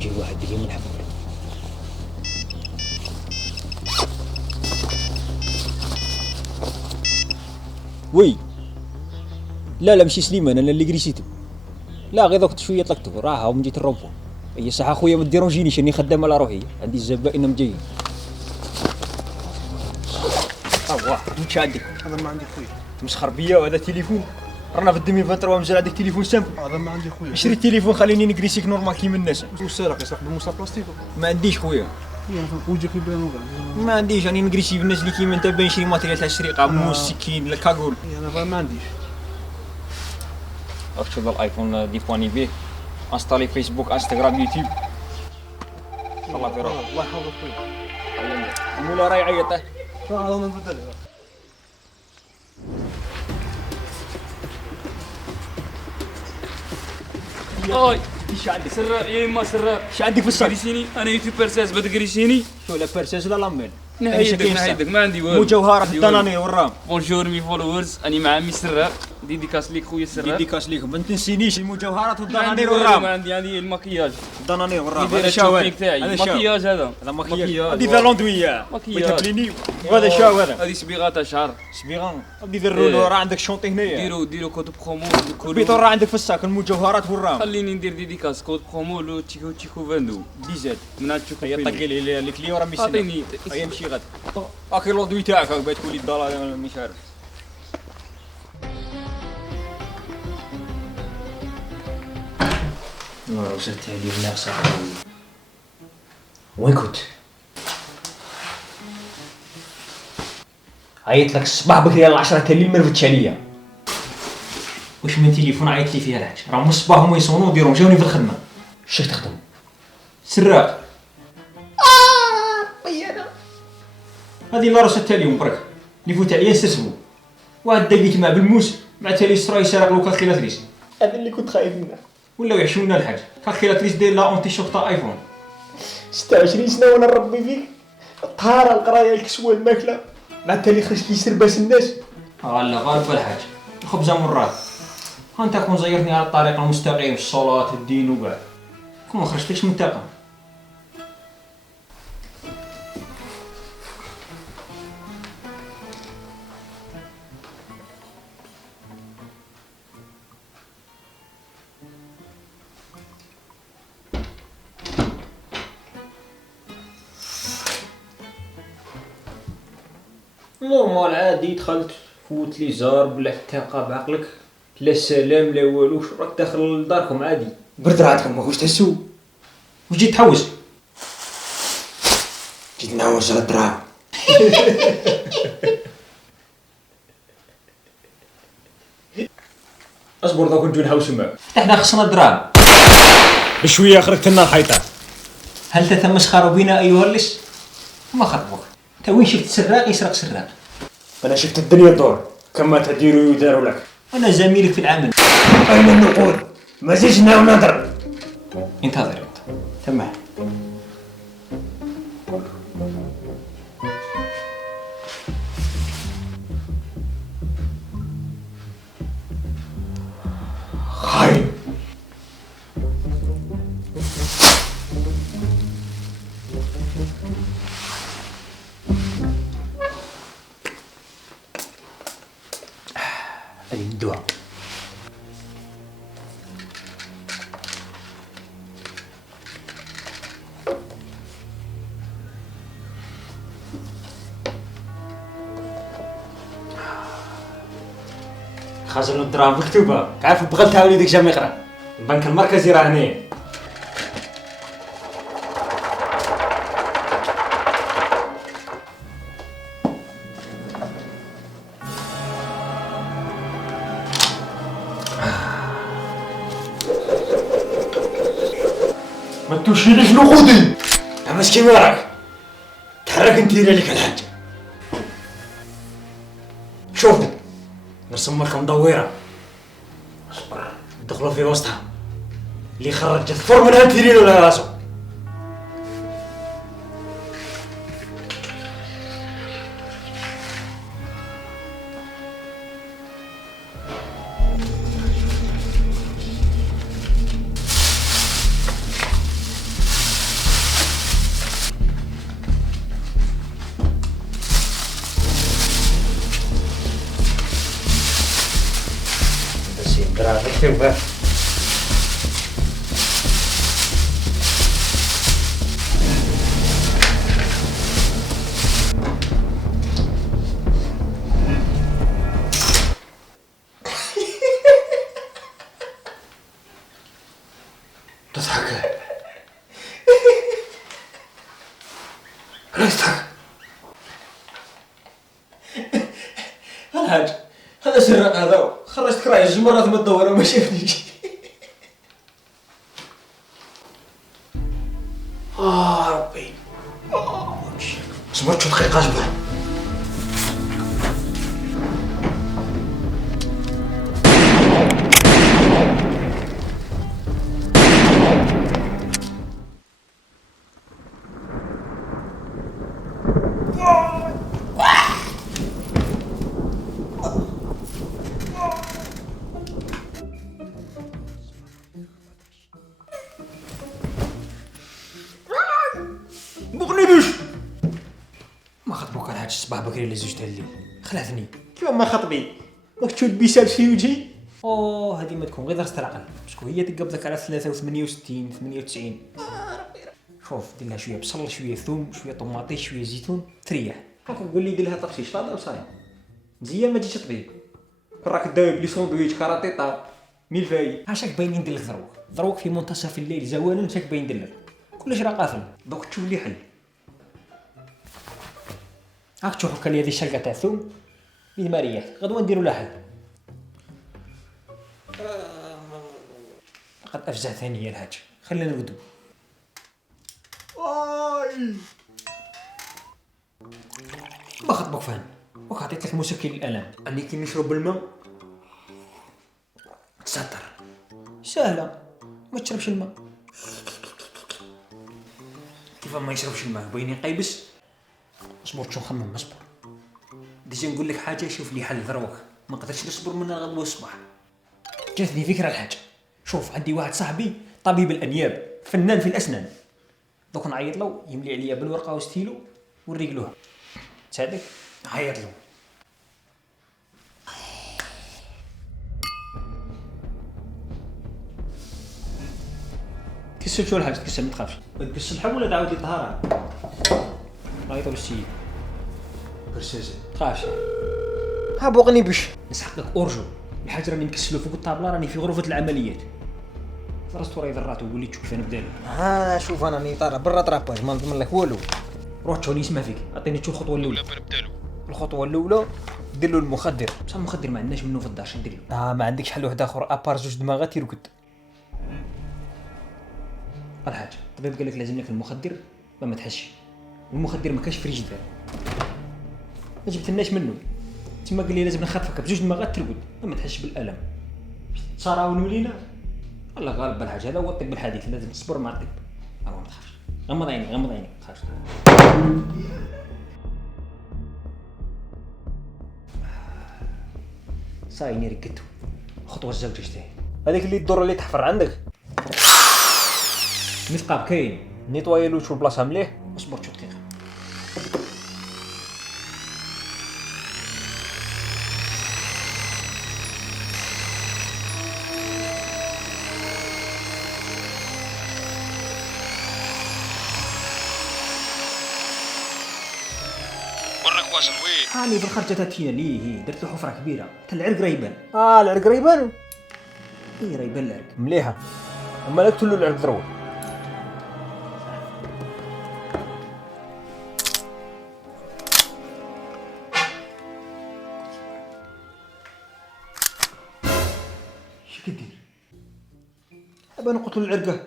جي واحد اليوم نحفر. وي لا ماشي سليمان، انا اللي قريسيتو. لا غير ضغط شويه طلقته راها ومجيت الروبو. هي صح اخويا ما ديرونجينيش راني خدام على روحي، عندي الزبائن مجيين. واه وش عندك؟ هذا ما عندي خويا. مسخر بيا وهذا تليفون؟ رانا في 2023 مازال عندك تليفون سامبل؟ هذا ما عندي خويا. اشري التليفون خليني نقريسيك نورمال كيما الناس. واش سارق يسرق بالموسى بلاستيك؟ ما عنديش خويا، وجهك يبان وكاع. ما عنديش راني نقريسي بالناس اللي كيما انت باين نشري ماتريال تاع السرقه، موس سكين الكاغول. انا ما عنديش. اكتب الايفون ديفوني به، انستالي فيسبوك انستغرام يوتيوب. الله في روحك. الله يحفظك خويا. مولا راهي يعيط. هذا ما نبدل. اوي ايش عندك؟ سراق يا اما سراق. ايش عندك في الصاك؟ قريسيني انا يوتيوبر ساس بتقريسيني. شو لا بيرسيز لا لامين. نحيدك ما عندي والو. مجوهرات الدنانير والرام. بونجور مي فولورز، اني مع عمي سراق. ديديكاس ليك خويا سراق. ديديكاس ليكم، ما تنسينيش المجوهرات ما عندي والدنانير والو، والرام. ما عندي المكياج. الدنانير والرام. هذا هذا شاو التوفيق تاعي. هذا شاو. مكياج هذا. هذا مكياج. مكياج. بدي ذا لوندويا. مكياج. بيتبليني. وهذا شاو هذا. هذه صبيغه تاع شعر. سبيغان. بدي ذرولو راه عندك شونطي هنايا. ديروا كود برومو. البيتو راه عندك في الساك المجوهرات والرام. خليني ندير ديديكاس كود برومو لو تشيكو فاندو. ديزاد. من هاد تشيكو هيا فينو. طقي لي الكليو راه ميسنا. اعطيني هيا نمشي غد. اخي لوندوي تاعك باغي تقول لي الدولار مش عارف. وصلت علي الناقصة. وين كنت؟ عيط لك الصباح بكري على 10 تاع الليل ما رفدتش عليا. واش من تليفون عيط لي فيها الحاج؟ راهم الصباح هما يصونوا وديرهم جاوني في الخدمة. شك تخدم؟ سراق. طيانة. هذه لا راسها تاع اليوم برك. اللي فوت عليا نستسبو. واحد دقيت مع بالموس مع تالي ستراي سارق لو كالكيلاتريس. هذا اللي كنت خايف منه. ولاو يحشونا الحاج. كالكيلاتريس داير لا اونتي شوك تاع ايفون. 26 سنة وانا نربي فيك. الطهارة القراية الكسوة الماكلة. مع تالي خرج كيسرباس الناس. لا غالب الحاج. الخبزة مرات. ها انت كون زيرتني على الطريق المستقيم الصلاة الدين وكاع. كون ما خرجتكش من التاقة. نورمال عادي دخلت فوت لي زار بلا الثقة بعقلك، لا سلام لا والو، راك داخل لداركم عادي برد راتكم واش تحسو. واش جيت تحوس؟ جيت نحوس على الدراهم. اصبر دوك نجو نحوسو معاك. حنا خصنا الدراهم بشويه خرجت لنا الحيطان. هل تتمسخر بنا ايها اللص؟ ما خطبك انت وين شفت سراق يسرق سراق؟ انا شفت الدنيا دور كما تدير يدار لك. انا زميلك في العمل. اين النقود؟ ما زلنا ونضرب. انتظر انت تمام. خاين. هذه الدواء. خازن الدراهم مكتوبة، تعرف بغلتها وليدك جا ما يقرا. البنك المركزي راه هنايا. ما توشيليش نقودي. مسكين وراك. تحرك ندير لك الحاج. شوفوا نرسم لكم مدوره. اصبر ندخلوا في وسطها. اللي خرج الثور منها نديري له راسو. شتيو باه تضحك علاش تضحك؟ الحاج هذا سرق هذا خرجتك راهي جوج مرات من الدوره وما شافنيش. ربي صبرت شو دقيقه اصبر. ما خطبوك الحاج الصباح بكري ل 2 تاع الليل خلعتني. كيما ما خطبي مكتوب بيسال في وجهي. هذه ما تكون غير درست العقل باسكو هي تقبضك على 63 98. شوف دير لها شويه بصل شويه ثوم شويه طوماطيش شويه زيتون تريح. هاكا قول لي دير لها طبسي شلاضه وصاي مزيان ما تجيش طبيب. راك دايب لي ساندويتش كاراتيطا ميلفاي. هاشاك باين ندير لك ذروك في منتصف الليل زوالا شاك باين ندير لك كلش راه قافل دوك تشوف لي حل. هاك تشوف هكا لي هذه الشلقه تاع الثوم بين ما ريحت غدوه نديرو لها حل. قد افزعتني يا الحاج خلينا نبدو. ما خطبك فهم وك عطيت لك مسكن للالم اني كي نشرب الماء تسطر سهله ما تشربش الماء. كيف ما يشربش الماء بيني قيبس. اصبر شو نخمم اصبر ديجا نقول لك حاجه شوف لي حل ذروك ما قدرتش نصبر من غدوه الصباح. جاتني فكره الحاجه شوف عندي واحد صاحبي طبيب الانياب فنان في الاسنان دوك نعيط له يملي عليا بالورقه وستيلو ونريقلوها تصدق عيط له. كسل شو الحاج تكسل ما تخافش تكسل الحم ولا تعاود لي طهاره عيطوا للسيد برساسه تخافش. ها بوغني باش نسحق لك اورجو الحاج راني مكسلو فوق الطابله راني في غرفه العمليات. فرستو راهي ضراتو قول لي تشوف فين نبدا له. شوف انا راني طالع برا طراباج ما نضمن لك والو. روح تشوف نسمع فيك عطيني تشوف الخطوه الاولى. الخطوه الاولى دير له المخدر بصح المخدر ما عندناش منه في الدار شندير له. ما عندكش حل واحد اخر ابار جوج دماغات يرقد. الحاج الطبيب قال لك لازم لك المخدر ما تحسش المخدر ما كاش فريجيدير ما جبتلناش منه تما قال لي لازم نخففك بجوج دماغات ترقد ما تحسش بالالم. صراو ولينا الله غالب بالحاج هذا هو الطب الحديث لازم تصبر مع الطب. ما تخافش غمض عيني ما تخافش. صايني ركدتو خطوه الزوجه شتاهي هذيك اللي الدور اللي تحفر عندك مثقاب كاين نيطواي له شو البلاصه مليح. اصبر شو دقيقه وراك واصل وين؟ هاني في الخرجه تاعتينا ليه درت له حفره كبيره حتى العرق ريبان. العرق ريبان ريبان العرق مليحه اما لا تقتلوا العرق ضروري. شو كدير؟ ابى نقتل العرقه.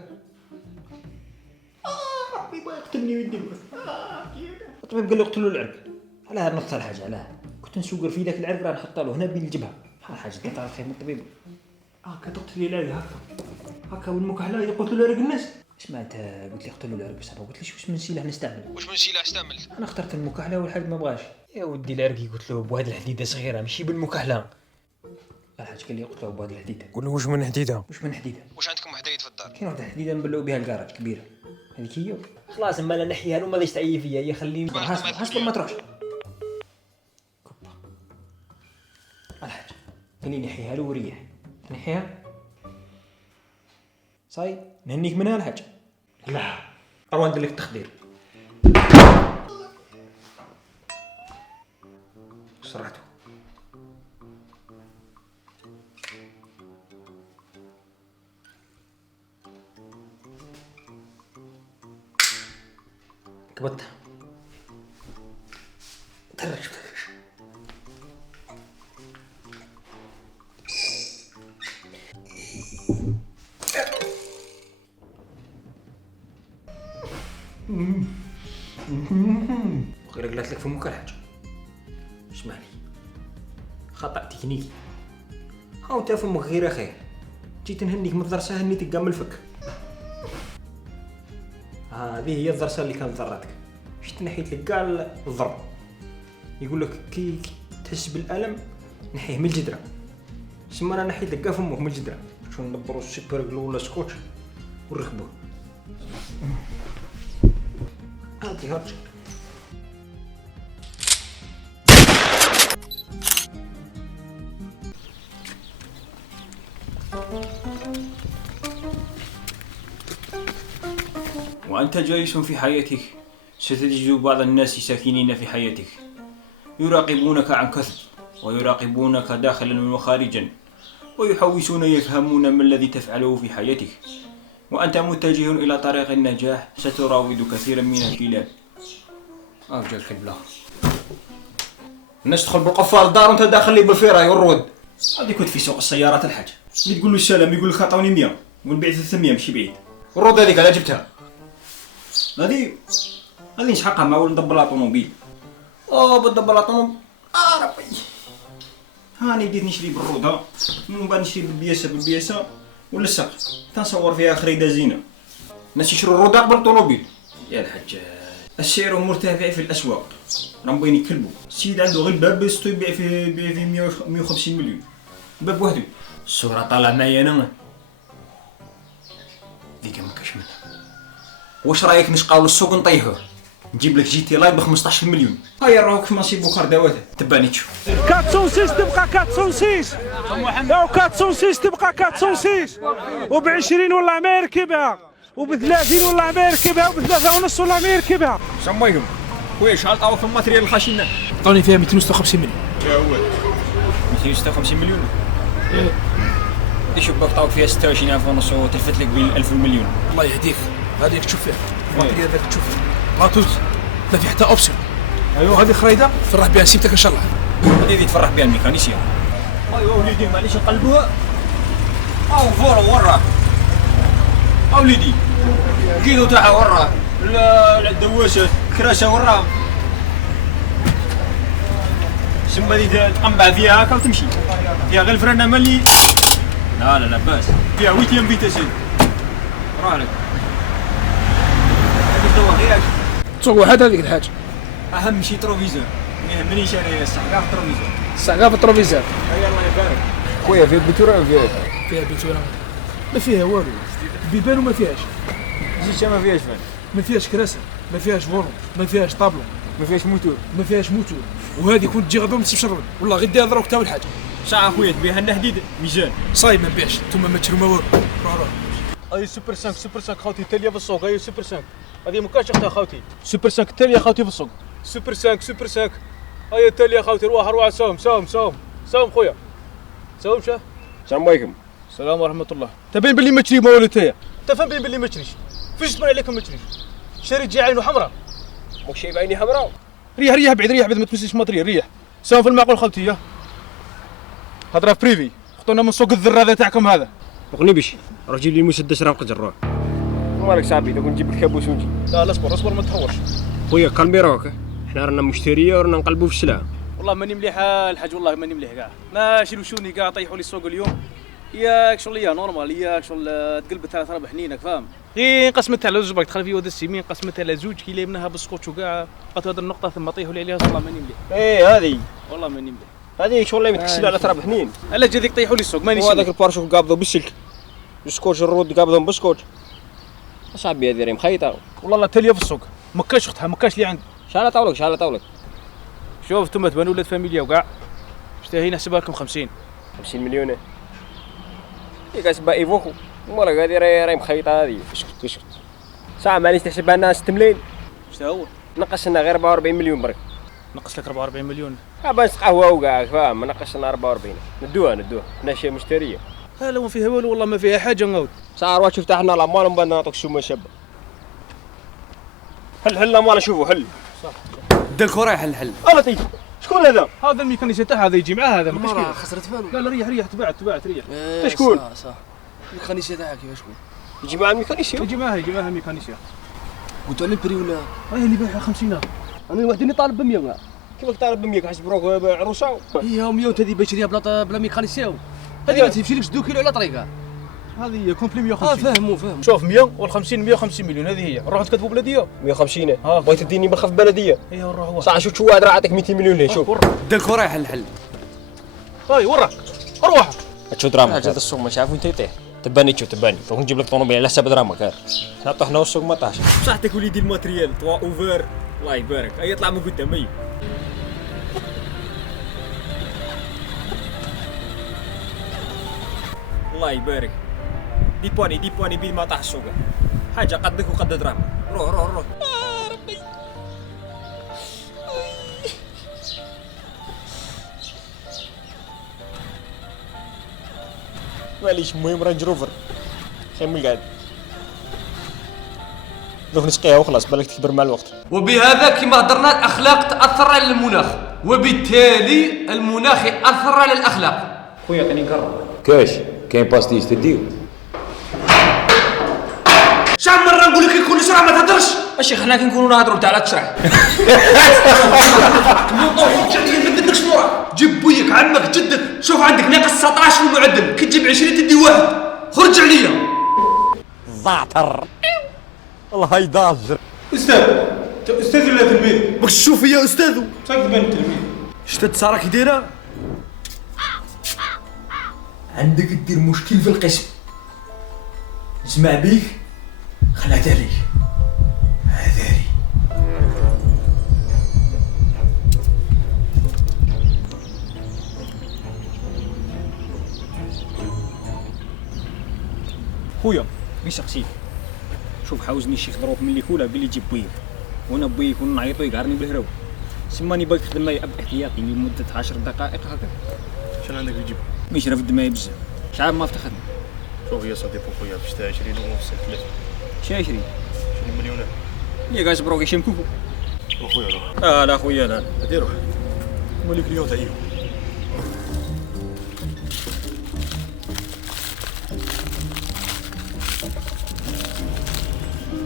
ربي ما يقتلني ويدي الطبيب قال لي اقتلوا العرق. علاه نقتل الحاجه علاه كنت نسوقر في ذاك العرق راه نحط له هنا بين الجبهه بحال حاجه قطع الخير من الطبيب. كتقتل لي العرق هكا والمكحله يقتلوا العرق الناس. اش معناتها قلت لي اقتلوا العرق بصح ما قلتليش واش من سلاح نستعمل. انا اخترت المكحله والحاج ما بغاش. يا ودي العرق قلت له بواحد الحديده صغيره ماشي بالمكحله. الحاج قال لي اقتلوه بواحد الحديده. قول له واش من حديده واش عندكم حدايد في الدار؟ كاين واحد الحديده نبلعوا بها الكراج كبيره هذيك هي خلاص اما لا نحيها له ما غاديش تعيي فيا هي خليني حسب ما تروحش. الحاج خليني نحيها له وريح نحيها صاي نهنيك منها الحاج. لا اروح ندير لك التخدير. سرعته كبتها ترش غير قلت لك فمك الحاجة. اسمعني خطأ تكنيكي. هاو انت فمك غير خير. جيت نهنيك من الضرسة هنيتك قام الفك. هذه هي الضرسة اللي كانت ضرتك. شت نحيت لك كاع الضرب. يقول لك كي تحس بالألم نحيه من الجدرة. سما انا نحيت لك كاع فمك من الجدرة. شو ندبروا السوبر جلو ولا سكوتش ونركبوه. هاتي هاتي. وأنت جالس في حياتك ستجد بعض الناس ساكنين في حياتك يراقبونك عن كثب ويراقبونك داخلا وخارجا ويحوسون يفهمون ما الذي تفعله في حياتك. وأنت متجه إلى طريق النجاح ستراود كثيرا من الكلاب. جا الكلب لا الناس تدخل بالقفال الدار وانت داخل لي بالفيراي والرود. هذه كنت في سوق السيارات الحاج اللي تقول له السلام يقول لك عطوني 100 ونبيع 300 ماشي بعيد. والرود هذيك انا جبتها. هذه نسحقها مع ندبر الطوموبيل. بدبر الطوموبيل. ربي هاني بديت نشري بالروده من بعد نشري بالبياسه ولا الساق تنصور فيها خريده زينه. الناس يشروا الروده قبل الطوموبيل. يا الحاج السعر مرتفع في الاسواق راهم باين يكلبوا. السيد عنده غير باب بس يبيع في 150 مليون باب وحده. الصورة طالع معايا انا ذيك ما كاش منها. واش رايك نشقاو للسوق نطيحوه نجيب لك جي تي لاي ب 15 مليون. هيا راك في ماشي بوخار دواته تباني تشوف 406 تبقى 406 او 406 تبقى 406 وب 20 والله ما يركبها وب 30 والله ما يركبها وب 3.5 والله ما يركبها. سميهم خويا شحال طاو في الماتريال الخشنه؟ عطوني فيها 256 مليون. يا ولد 256 مليون؟ ايش باك طاو فيها 26,500 وتلفت لك بين 1000 مليون. الله يهديك هذيك تشوف فيها الماتريال هذاك تشوف فيها ماتوت لا في حتى اوبسيون. ايوا هذه خريده فرح بها سيبتك ان شاء الله. هذه تفرح بها الميكانيسيان. ايوا وليدي معليش نقلبوها. فولو وراه وليدي كيلو تاعها وراه الدواسه كراشه وراه. سما دي تقنبع فيها هكا وتمشي فيها غير الفرانه مالي. لا باس فيها 8 فيتاسين راه لك. هذيك دوا غير تسوق واحد هذيك الحاجه. اهم شي تروفيزور ما يهمنيش انا الساعه في التروفيزور. الساعه في التروفيزور. هيا الله يبارك. خويا فيها البيتورا فيها بيتورا ما فيها والو. بيبان وما فيهاش. زيد ما فيهاش فان. ما فيهاش كراسه ما فيهاش فورون ما فيهاش طابلو ما فيهاش موتور. ما فيهاش موتور. وهذه كنت تجي غدوه ما تسيبش الرد والله غير دير دروك تا والحاجه. ساعه خويا تبيعها لنا حديد ميزان. صايب ما نبيعش نتوما ما تشرو ما والو. روح اي سوبر 5 خاوتي تاليه في السوق. اي سوبر 5 هذه ما كانش اختها خاوتي. سوبر 5 تاليه خاوتي في السوق. سوبر 5 هيا تاليه خاوتي. روح ساوم خويا ساوم شاه. السلام عليكم. السلام ورحمه الله. تبين باللي ما تشري ما والو تايا. انت فاهم باللي ما تشريش. فيش تبان عليكم ما تشريش. شريت جي عينه حمراء. ماك شي بعيني حمراء. ريح بعد ما تمسيش ماتريال. ريح ساوم في المعقول خاوتي. يا هضره بريفي خطونا من سوق الذره هذا تاعكم هذا. وقني بش روح جيب لي المسدس راه نقدر روح. مالك صاحبي اذا كنت نجيب لك كابوس ونجي. لا اصبر ما تهورش. خويا كلمي روحك حنا رانا مشتريه ورانا نقلبوا في السلعه. والله ماني مليح الحاج والله ماني مليح كاع. ما شلوشوني كاع طيحوا لي السوق اليوم. ياك شغل يا نورمال ياك شغل تقلبت على 3 حنينك فاهم. غير قسمتها على زوج باك دخل في ود السيمين قسمتها على زوج كي لمناها بالسكوتش وكاع بقات هذه النقطه ثم طيحوا لي عليها والله ماني مليح. هذه والله ماني مليح. هذه شغل متكسله على 3 حنين. الا جا ديك طيحوا لي السوق ماني. وهذاك البارشوك قابضوا بالسلك السكوتش الرود قابضهم بالسكوتش. صاحبي هذه راهي مخيطه. والله لا تاليه في السوق ما كاش اختها ما كاش اللي عندي. شحال طاولك شوف انتم تبان ولاد فاميليا وكاع اشتهي نحسبها لكم 50 مليون. ياك اسبا ايفوكو مالك هذه راهي مخيطه هذه. اسكت ساعه مانيش تحسبها لنا 6 ملايين. شتا هو؟ نقص لنا غير 44 مليون برك. نقص لك 44 مليون. باش قهوه وكاع فاهم، ما نقص لنا 44. ندوها ماشي مشتريه. ها لا ما فيها والو والله ما فيها حاجه نعاود. صار واش فتحنا الاموال ومن بعد نعطيك السومه شابه. حل الاموال شوفوا حل. دا الكره يحل. انا تيجي شكون هذا؟ هذا الميكانيسي تاعها هذا يجي معاه هذا ما كاش كيف. خسرت فالو. لا ريح تبعت ريح. شكون؟ صح الميكانيسي تاعها كيفاش شكون؟ يجي مع الميكانيسي. يجي معاه الميكانيسي. قلتوا على البري ولا؟ هاي اللي بايعها 50,000. انا وحدي طالب ب 100. كيفاش طالب ب 100 حسب روك عروسه؟ هي 100 هذه بشريها بلا ميكانيسي. هذه ما تمشيلكش 2 كيلو على طريقه. هذه كومبلي 150. فاهموا. شوف 100 وال50 150 مليون هذه هي. نروح نتكتبوا بلديه 150. بغيت تديني بالخف بلديه. ايوا نروح هو. صح شو واحد راه عطيك 200 مليون ليه شوف. دا الكره يحل. هاي وراك روح. هاتشو دراما هذا السوق مش عارف وين تيطيح. تباني روح نجيب لك طوموبيل على حساب دراما كار. نعطوا حنا والسوق ما طاحش. صحتك وليدي الماتريال طوا اوفر الله يبارك. هيا طلع من قدام هي. الله يبارك. ديبوني بيد ما طاح السوق. حاجه قدك وقد دراما. روح. ربي. معليش المهم رانج روفر خير من القعد. دوك نسقيها وخلاص بالك تكبر مع الوقت. وبهذا كما هضرنا الاخلاق تاثر على المناخ وبالتالي المناخ ياثر على الاخلاق. خويا عطيني نكرر. كاش كاين باستيش تديو. شحال مره نقول لك كل شرع ما تهضرش. الشيخ حنا كي نكونوا نهضروا تاع لا تشرح. ما بدكش مورا. جيب بويك عمك جدك شوف عندك ناقص 19 في المعدل كي تجيب 20 تدي واحد. خرج عليا. زعتر الله يضاجر. استاذ ولا تلميذ؟ باش تشوف يا استاذ. صايك تبان التلميذ. شتات صارا كي دايره؟ عندك دير مشكل في القسم. نسمع بيك خلعت عليك. هذاري. خويا بيسقسيك شوف حاوزني الشيخ ظروف ملي كولا بلي جيب بويك وانا بويك ونعيطو يقهرني بالهراو. سماني باغي تخدم معايا باحتياطي لمده 10 دقائق هكذا. شنو عندك تجيب؟ مش رافد معايا بزاف شعب ما افتخرني. شوف يا صديقي خويا باش تا 20 ونص 30 شي 20 مليون. يا كاش بروكي شي مكوكو. خويا روح. لا خويا لا هادي روح. مالك اليوم تاعي.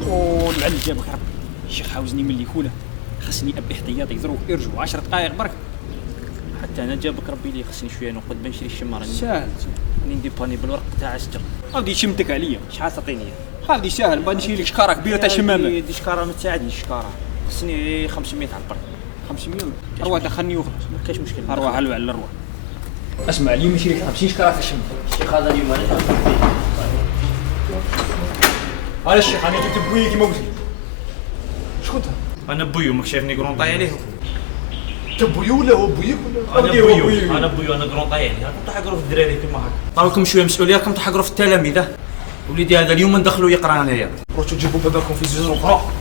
والعلم جابك ربي. الشيخ حاوزني ملي كولا خاصني ابي احتياطي ظروف ارجو 10 دقائق برك. حتى انا جابك ربي لي خاصني شويه نقعد بنشري الشماره. ساهل راني نديباني بالورق تاع الشجر. غادي شمتك عليا شحال تعطيني؟ غادي ساهل بغا نشري لك شكاره كبيره تاع شمامه. دي شكاره ما تساعدنيش الشكاره خاصني 500 على البرك. 500 اروح دخلني وخلاص ما كاينش مشكل. اروح على الروح. اسمع اليوم نشري لك 50 شكاره في الشمس. الشيخ هذا اليوم انا الشيخ انا جبت بويا كيما قلت لي. شكون انا بويو ماك شايفني قرون طاي عليه. انت بويو ولا هو بويك ولا؟ انا بويو انا قرون طاي عليه. راكم تحقروا في الدراري كيما هكا. راكم شويه مسؤولياتكم تحقروا في التلاميذ. وليدي هذا اليوم ندخلوا يقرا انايا. روحوا تجيبوا باباكم في زوج اخرى.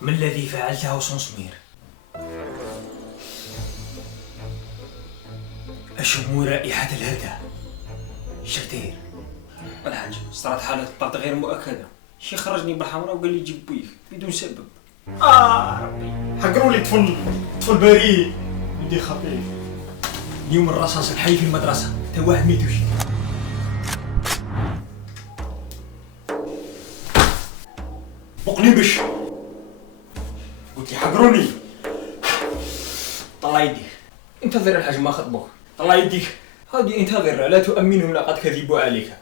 ما الذي فعلته سمسمير؟ أشم رائحة الهدى. شتير الحاج صارت حالة الطرد غير مؤكدة. شي خرجني بالحمراء وقال لي جيب بويك بدون سبب. ربي حقروا لي طفل بريء يدي خفيف. اليوم الرصاص الحي في المدرسة تواه ميتوش. بقني بش قلت لي حقروني. طلع يديك انتظر الحاج ما خطبوك. طلع يديك هادي انتظر لا تؤمنهم لقد كذبوا عليك.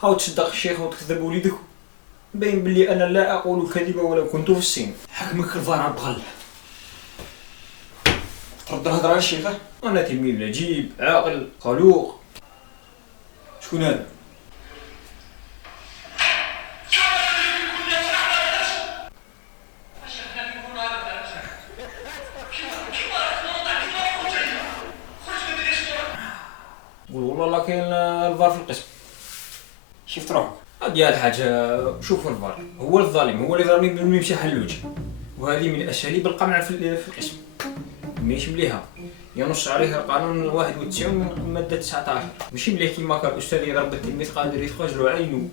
هاو تصدق الشيخ وتكذب وليدك. باين بلي انا لا اقول الكذب ولو كنت في الصين. حكمك الفار بغل. ترد الهضره على الشيخ. انا تلميذ نجيب عاقل خلوق. شكون هذا؟ الفار في القسم. شفت روحك. هادي الحاج شوف الفار هو الظالم، هو اللي ظالمين بلي يمشي حلوج، وهذه من اساليب القمع في القسم. ماشي مليحه، ينص عليها القانون 91 الماده 19. ماشي مليح كيما كان الاستاذ يضرب التلميذ قادر يخرج عينه،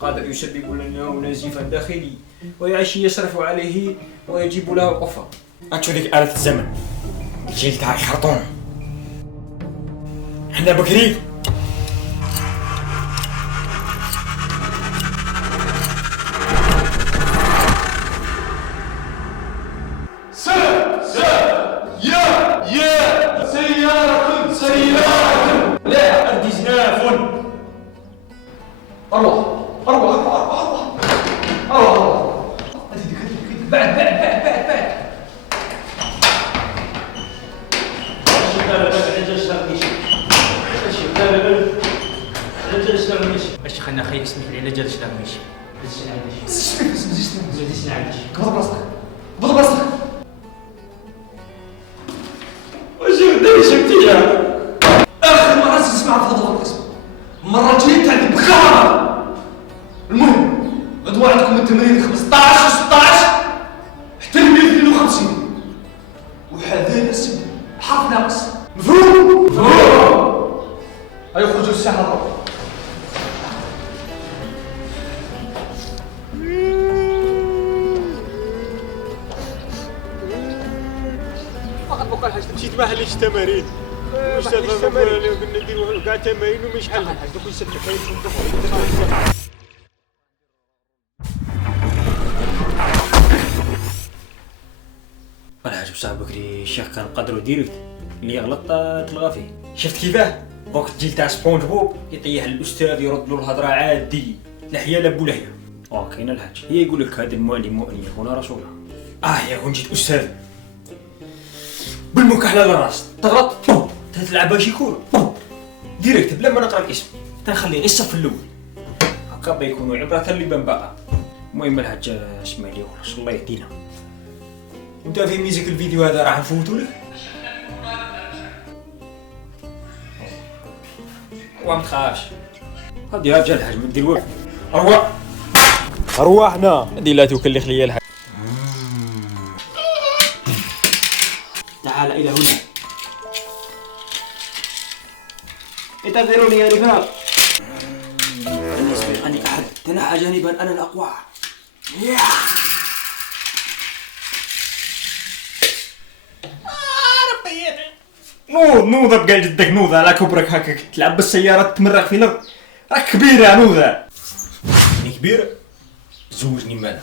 قادر يسبب له نزيفا داخلي ويعيش يصرف عليه ويجيب له القفه. انتو ديك آلة الزمن الجيل تاع الخرطوم، حنا بكري باش خلينا خير اسمك على جال شلاويش. كبر راسك كبر راسك. واش غدا شفتي يا اخر مرة نسمع في هذا القسم، المرة الجاية تعلم بكرامة. المهم غدوة عندكم التمرين 15 و 16 حتى ل 152 وهذا اسم حرف ناقص. مفهوم؟ مفهوم. هيا خرجوا للساحة الرابعة. مشيت ما حليتش التمارين. الاستاذ قلنا نديروا كاع تمارين ومش حل الحاج دوك يسد الحيط ونطفوا. الحاج بصح بكري الشيخ كان قادروا ديريكت اللي يغلط تلغى فيه. شفت كيفاه دوك الجيل تاع سبونج بوب يطيح الاستاذ يرد له الهضره عادي لحيه لا بولحيه. كاين الحاج هي يقول لك هذا المعلم ان يكون رسولا. يا كون جيت استاذ بالمكحله للراس تغلط تتلعب شي كوره ديريكت بلا ما نقرا الاسم تنخلي غير الصف الاول هكا بيكونوا عبره لمن بقى. المهم الحاج اسمع لي وخلاص الله يهدينا. وانت في ميزك الفيديو هذا راح نفوتو لك وما تخافش. هادي رجال الحاج ما دير والو. ارواحنا هادي لا تكلخ لي الحاج. تعال الى هنا انتظروني يا رفاق. بالنسبه اني احد تنحى جانبا انا الاقوى. نوضة بقى جدك نوضة على كبرك هكاك تلعب بالسيارة تمرق في الأرض راك كبيرة يا نوضة. أنا كبيرة زوجني مالا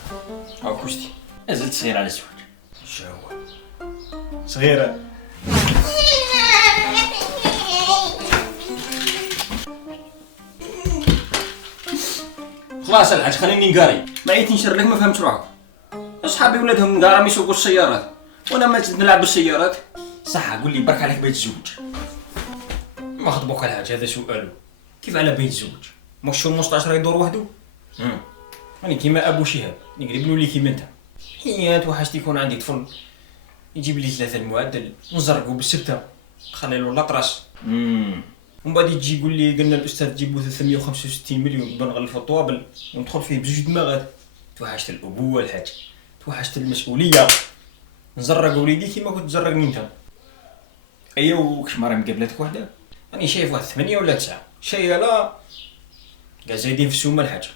كوشتي أزلت صغيرة على الزواج. شهوة صغيرة خلاص الحاج خليني نقاري ما عيت نشر لك ما فهمتش روحك. أصحابي ولادهم نقارا يسوقوا السيارات وأنا ما نلعب بالسيارات. صح قول لي برك عليك بيت الزوج ما خطبوك الحاج هذا سؤاله كيف على بيت الزوج مش المستشار يدور وحده. راني كيما ابو شهاب نقرب له لي كيما انت حيات وحشت يكون عندي طفل يجيب لي 3 المعدل نزرقو بالسبته نخلي له الاطراس. ومن بعد يجي يقول لي قلنا الاستاذ جيبو 365 مليون بنغلفوا الطوابل وندخل فيه بزوج دماغات. توحشت الابوه الحاج توحشت المسؤوليه نزرق وليدي كيما كنت تزرقني انت. ايوا وكش مرة مقابلتك وحده راني شايف واحد 8 ولا 9 شياله كاع زايدين في السومه الحاج.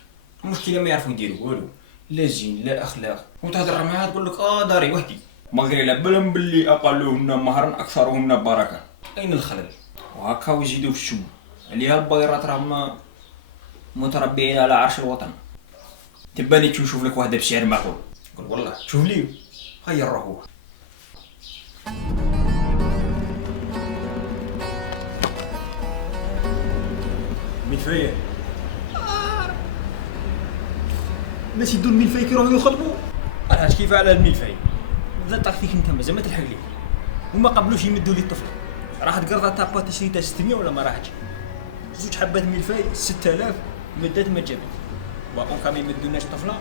المشكله ما يعرفوا يديروا والو لا زين لا اخلاق وتهضر معاها تقول لك داري وحدي ماغري لا بالهم باللي اقلهن مهرا اكثرهن بركه. اين الخلل وهكا يزيدوا في السومه عليها البيرات راهم متربعين على عرش الوطن. تباني تشوف لك واحده بسعر معقول قول والله شوف لي غير روحو. ملفاية الناس يدوا الملفاي كيروحوا يخطبوا. الحاج كيف على الملفاي بدا طاح فيك انت مازال ما تلحق ليه وما قبلوش يمدوا لي الطفل. راحت قرضه تاع باتي شريتها 600 ولا ما راحتش. 2 حبات ملفاي 6000 مدات ما جابت واقوم كامل يمدوناش طفله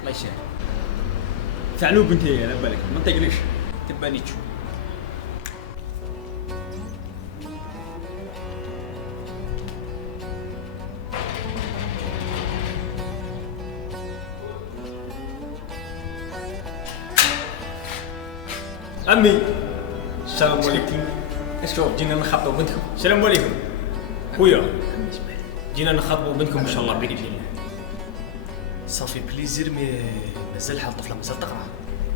الله يسهل. ثعلوب انت على بالك ما تقلقش تباني تشوف. عمي السلام عليكم. شوف جينا نخطبوا بنتكم. السلام عليكم خويا. جينا نخطبوا بنتكم ان شاء الله باذن الله. صافي بليزير مي مازال حال الطفله مازال تقرا.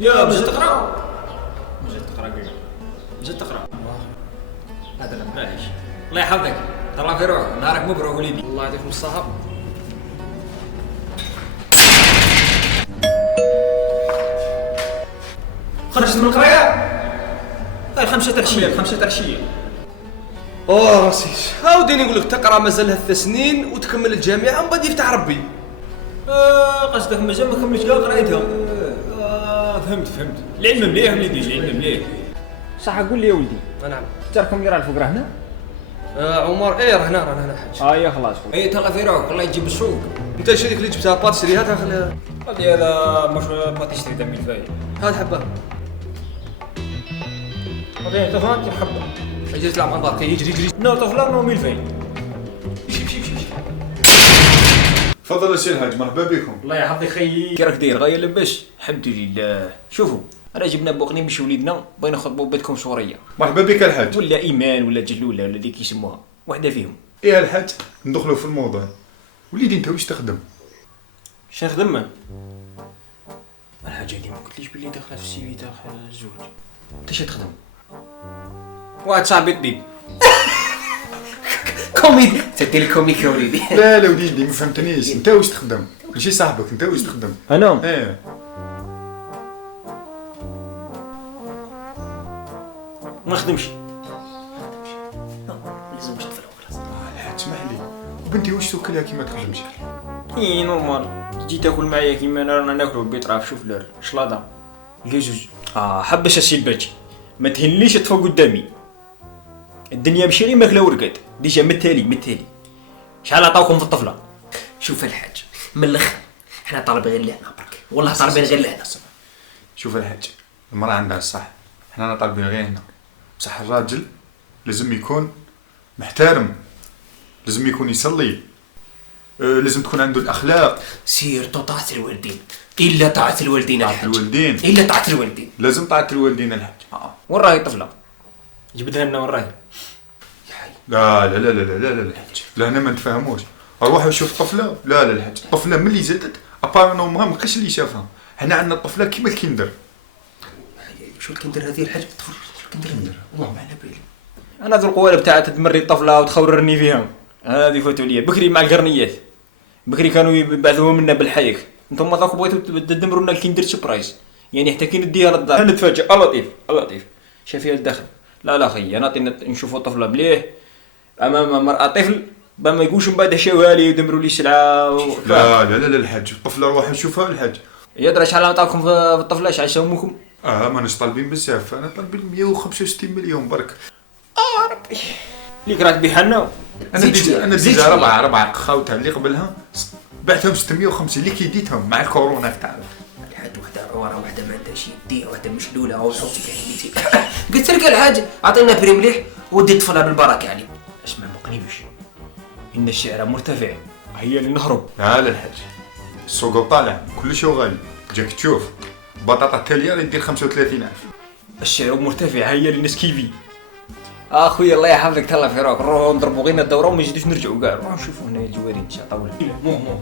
يا مازال تقرا. مازال تقرا كاع. مازال تقرا. هذا لا معليش. الله يحفظك. تهلا في روحك. نهارك مبروك وليدي. الله يعطيكم الصحه. خرجت من القرايه؟ الخمسة عشية. 5 عشية. راسي عاوديني نقول لك تقرا مازال لها 3 سنين وتكمل الجامعه ومن بعد يفتح ربي. قصدك مازال ما كملتش كاع قرايتها. فهمت. العلم مليح وليدي، العلم مليح. صح قول لي يا ولدي، نعم. تركم اللي راه الفوق راه هنا؟ عمر راه هنا حاج. يا خلاص خويا. اي تهلا في روحك. الله يجيب السوق. انت شريك اللي جبتها بات شريها تاخذ. هذا مش باتيستري تاع ملفاي. هذا حبه. هذا طفلان كيف حبه. اجي تلعب مع باقي يجري. نو طفلان نو ملفاي. تفضل السي الحاج، مرحبا بكم. الله يحفظك خيي. كي راك داير غايه لاباس؟ الحمد لله. شوفوا انا جبنا بوقني باش وليدنا بغينا نخطبوا بيتكم سوريه. مرحبا بك الحاج. ولا ايمان ولا جلوله ولا اللي كيسموها وحده فيهم. ايه الحاج، ندخلوا في الموضوع. وليدي انت واش تخدم؟ شنو نخدم؟ الحاجه هذه ما قلتليش بلي داخله في السي في تاع الزوج. انت شنو تخدم؟ واحد صاحبي طبيب. كوميدي تدير الكوميك يا وليدي. لا وليدي ما فهمتنيش. انت واش تخدم؟ ماشي صاحبك، انت واش تخدم؟ انا ايه ما نخدمش. لازم باش تفلو خلاص. الحاج اسمح لي، بنتي واش توكلها كي ما تخدمش؟ اي نورمال. تجي تاكل معايا كيما رانا ناكلو البيطراف. شوف الشلاضه لي زوج. حبس السي الباجي، ما تهنليش تطفى قدامي. الدنيا ماشي غير ماكله ورقاد. ديجا مثالي. شحال عطاوكم في الطفله؟ شوف الحاج من الاخر حنا طالبين غير لهنا برك، والله طالبين غير لهنا. شوف الحاج، المرأة عندها الصح، حنا طالبين غير هنا. بصح الراجل لازم يكون محترم، لازم يكون يصلي، لازم تكون عنده الأخلاق. سير طاعة الوالدين، إلا طاعة الوالدين. طاعة الوالدين، إلا طاعة الوالدين. لازم طاعة الوالدين الحاج. وين راهي الطفله؟ جبدها لنا وين راهي؟ لا الحاج، لا هنا ما نتفاهموش. اروح نشوف طفله. لا الحاج، الطفله ملي زادت ابار انا امها ما بقاش اللي شافها. حنا عندنا الطفله كيما الكندر. شو الكندر هذه الحاج؟ الكندر والله ما على بالي. انا ذو القوالب تاع تدمري الطفله وتخوررني فيها هذه فاتوا لي بكري مع القرنيات. بكري كانوا يبعثوها منا بالحيك. انتم ذاك بغيتوا تدمروا لنا الكندر سبرايز. يعني حتى كي نديها للدار نتفاجئ. لطيف شافيها للداخل. لا خيي انا نشوفوا الطفله مليح امام مرأة طفل ما يقولش من بعد حشاوها لي يدمروا لي السلعه لا الحاج، الطفله روح نشوفها الحاج. يدرى شحال عطاكم في الطفله؟ شحال ساوموكم؟ ماناش طالبين بزاف، انا طالبين 165 مليون برك. ربي اللي كراك بحالنا. انا ديجا ربعه خاوتها اللي قبلها بعتهم 650 اللي كيديتهم مع الكورونا تعرف. الحاج وحده عوره، وحده ما عندهاش يديها، وحده مشلوله او صوتي كاين. قلت لك الحاج عطينا بري مليح وديت طفلها بالبركه عليه. اسمع مقنيوش ان الشعر مرتفع هي اللي نهرب. لا الحاج، السوق طالع كل شيء غالي. جاك تشوف بطاطا التاليه اللي دير 35,000. الشعر مرتفع هي اللي نسكيفي. اخويا الله يحفظك تهلا في روحك. نروحو نضربو غير الدوره وما نزيدوش نرجعو كاع. نروحو نشوفو هنا الجوارين تاع طول.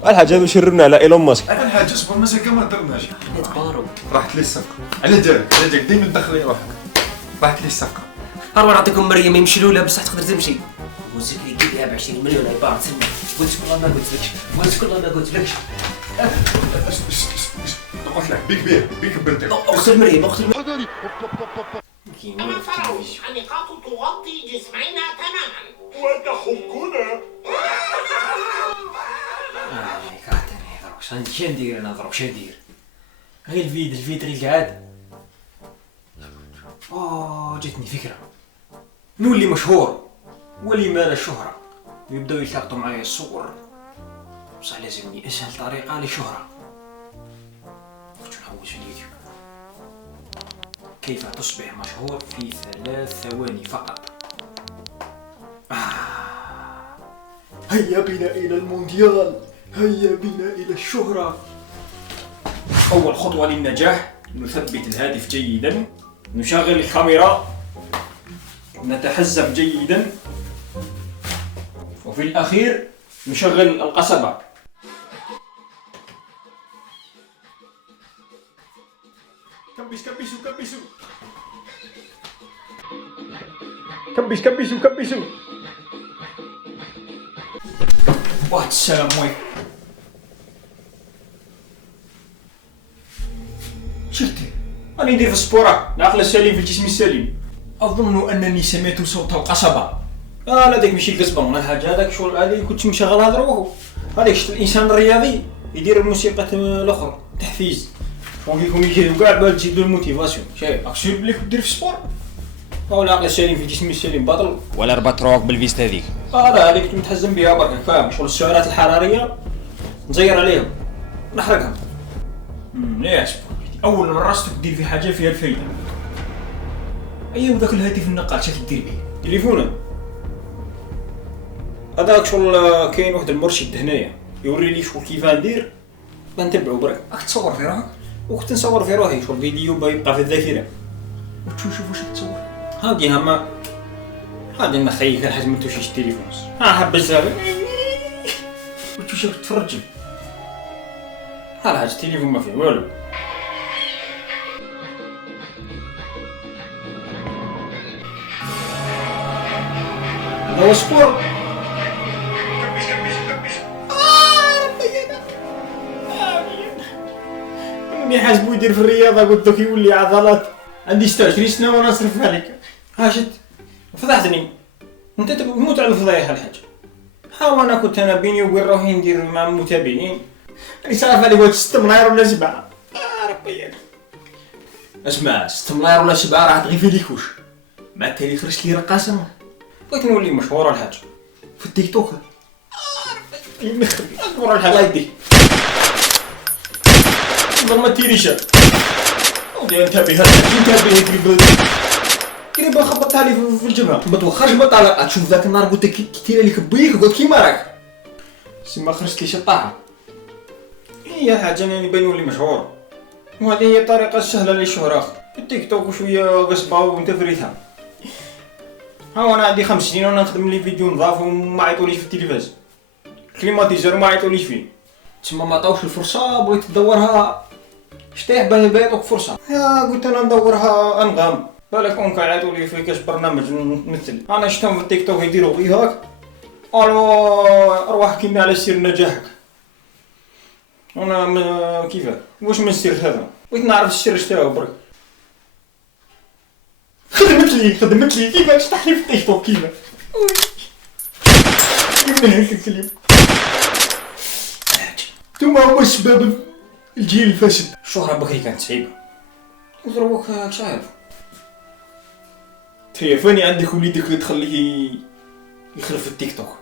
الحاج هذا شربنا على ايلون ماسك. الحاج اصبر مازال كاع ما هضرناش. نتبارو. راحت لي الصفقه. على جالك ديما تدخلي روحك. راحت لي الصفقه. هروا نعطيكم مريم مشلوله بصح تقدر تمشي. وزيد لي كيديها ب 20 مليون عباره تسمى. قلت والله ما قلتلكش. قلت لك بيك بنتك. اقتل مريم. الفرش النقاط تغطي جسمنا تماما وتحكنا. شا ندير انا ضرب شا ندير غير الفيد غير قاعد. جاتني فكره نولي مشهور ولي مال الشهره ويبداو يلتقطوا معايا الصور. بصح لازمني اسهل طريقه للشهره. نحوس في اليوتيوب كيف تصبح مشهور في 3 ثواني فقط. هيا بنا إلى المونديال، هيا بنا إلى الشهرة. أول خطوة للنجاح نثبت الهاتف جيدا نشغل الكاميرا، نتحزب جيدا، وفي الأخير نشغل القصبة. كبسوا. واحد السلام عليكم. شفتي راني ندير في السبورة، العقل السليم في الجسم السليم. أظن أنني سمعت صوت القصبة. لا ديك ماشي القصبة ولا الحاجة، هذاك شغل هذه كنت مشغل هذا روحو. هذاك شفت الإنسان الرياضي يدير الموسيقى الأخرى تحفيز، شغل كيكون يجيو كاع باش تزيد له الموتيفاسيون. شايف أقصد بليك دير في السبور، هو العقل السليم في الجسم السليم باطل. ولا ربط روحك بالفيست هذيك. لا هذيك كنت متحزم بها برك، فاهم؟ شغل السعرات الحرارية نزير عليهم نحرقها. مليح. أول مرة راستك دير في حاجة فيها الفايدة. أيوا ذاك الهاتف النقال شاف دير به تليفونه هذاك شغل كاين واحد المرشد هنايا يوري لي شغل كيف ندير نتبعو برك. راك تصور في روحك وكنت نصور في روحي شغل فيديو يبقى في الذاكرة وتشوف واش تصور. هادي هما هادي نخيك الحاج ما توشيش التليفون حب الزاوية وتشوف تفرج. الحاج التليفون ما فيه والو. هو سبور. ملي حاسبو يدير في الرياضة قلت دوك يولي عضلات. عندي 26 سنة وانا نصرف عليك. ها شت فضحتني انت تموت على الفضايح الحاج. ها وانا كنت انا بيني وبين روحي ندير مع المتابعين راني صارف عليك واحد 6 ملاير ولا 7. ربي انا اسمع 6 ملاير ولا 7 راه تغي في ليكوش مع التالي خرجت لي رقاصة. بغيت نولي مشهور الحاج في التيك توك. نخرب مشهور الحاج الله يديك ما تيريش ودي انتبه قريبا خبطتها لي في الجبهة ما توخرش بطلقة. تشوف ذاك النهار قلت كثير لك بيك قلت كيما راك سما خرجت لي شطاحة. هي الحاجة انني بنولي مشهور وهذه هي الطريقة السهلة للشهرة في التيك توك وشوية قصبة وانت فريتها. ها انا عندي 5 سنين وانا نخدم لي فيديو نظاف وما عيطوليش في التلفاز كليماتيزور وما عيطوليش فيه. تسمى ما عطاوش الفرصة بغيت تدورها شتيه باش يعطوك فرصة. يا قلت انا ندورها انغام بالك اون كيعيطولي في كاش برنامج نمثل. انا شفتهم في التيك توك يديروا غير هاك الو ارواح كينا على سير نجاحك. انا كيفاه واش من السر هذا بغيت نعرف السر شتاهو برك. خدمت لي كيفاش تحلي في التيك توك كيما هيك الكلام. نتوما هما السبب الجيل الفاسد. الشهرة بكري كانت صعيبة ودروك شعرف تيفاني عندك وليدك تخليه يخلف في التيك توك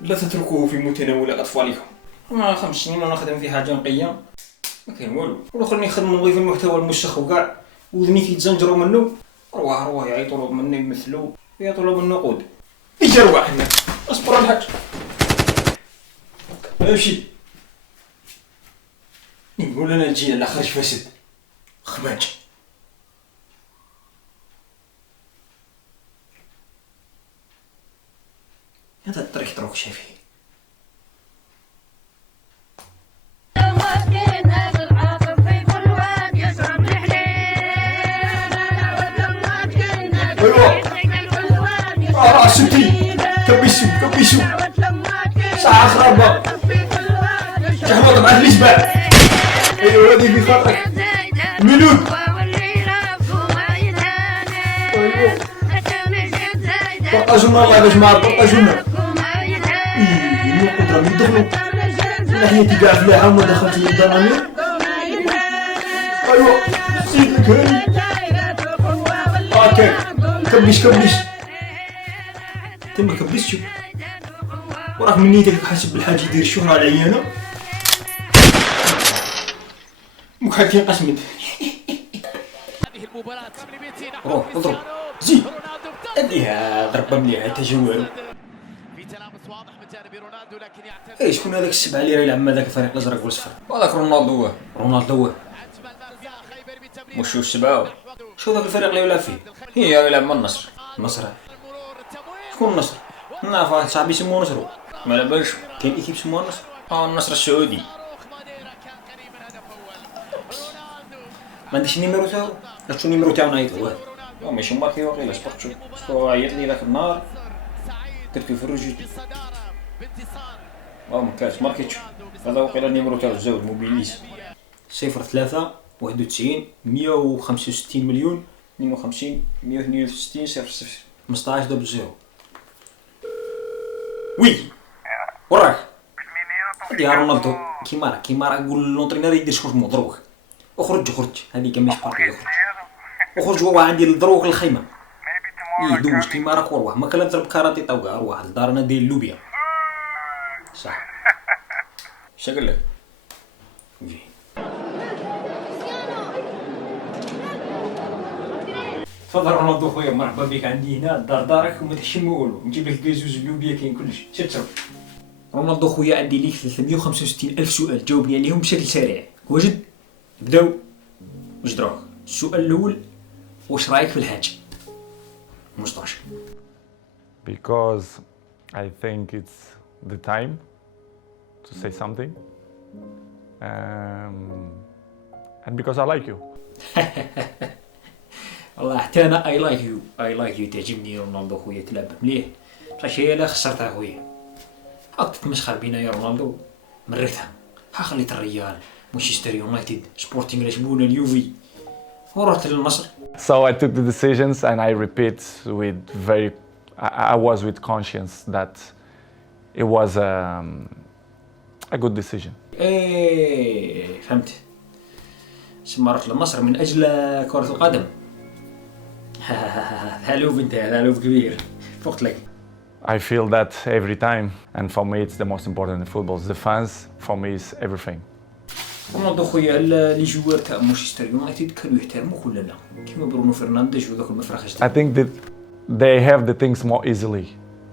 لا تتركوه في متناول اطفالكم. انا 5 سنين وانا خدم في حاجة نقية ما كاين والو والاخرين يخدموا غير في المحتوى الموسخ وكاع وذني كيتزنجروا منه. رواه يعيطوا منه يمثلوا ويعطوا منه قود يجي رواح هنا اصبر الحاج امشي نقول انا نجي على خرج فاسد خماج. هذا الطريق تروك شافيه سنتي كبسو ساعة خرابة تحوط مع الجبال. ايوا هادي في خاطرك ملوك. بقاجونا الله يا جماعة بقاجونا نقدر ندخلو ناحيتي كاع فلاحة وما دخلتش للضمانير. ايوا سيدك هاني هاكاك كبش انت ما كبسش وراك من نيتك حاسب بالحاجة يدير الشهرة العيانة مكحكين قسمت. روح اضرب زيد اديها ضربة مليحة تجوال. اي شكون هذاك السبعة اللي راهي يلعب مع ذاك الفريق الازرق والصفر؟ هذاك رونالدو رونالدو مش السبعة شو ذاك الفريق اللي يلعب فيه؟ هي يلعب مع النصر. النصر شكون النصر؟ نعرف واحد صاحبي يسموه نصرو. ما لعبش كاين ايكيب يسموها النصر. النصر السعودي. ما عندكش النيميرو تاعو؟ لا شو النيميرو تاعو نايض هو. ماشي ماركي واقيلا سبورت شو عيط لي ذاك النهار كتب في الرجل. ما كانش ماركيتش هذا واقيلا النيميرو تاعو الزوج موبيليس 03 91 165 مليون 52 162 0 15 دبل 0. وي وراك يا رونالدو كيما راه قول لونطرينور يدير شكون مضروك اخرج هذيك ماشي بارتي اخرج هو عندي الدروك الخيمه يدوز كيما راك وروح ما كان ضرب كاراتي طوكا روح لدارنا ديال اللوبيا صح اش قال لك تفضل رونالدو خويا مرحبا بك عندي هنا الدار دارك وما تحشم والو نجيب لك كازوز اللوبيا كاين كلشي شرب رونالدو خويا عندي ليك 365 الف سؤال جاوبني عليهم بشكل سريع واجد نبداو واش دراك السؤال الاول واش رايك في الحاج مصطفى because I think it's the time to say something and because I like you والله حتى انا I like you تعجبني رونالدو خويا تلعب مليح بصح هي لا خسرتها خويا هاك تتمسخر بينا يا رونالدو مريتها ها خليت الريال مانشستر يونايتد سبورتينغ لشبونه اليوفي ورحت للنصر. So I took the decisions and I repeat with I was with conscience that it was a good decision. ايه فهمت. رحت للنصر من اجل كرة القدم. هالوف انت هالوف كبير فقت لك. I feel that every time and for me it's the most important in football. The fans for me is everything. رونالدو خويا لي جوار تاع مانشستر يونايتد كانوا يحترموك ولا لا؟ كيما برونو فرنانديز وذاك المفرخ. I think that they have the things more easily.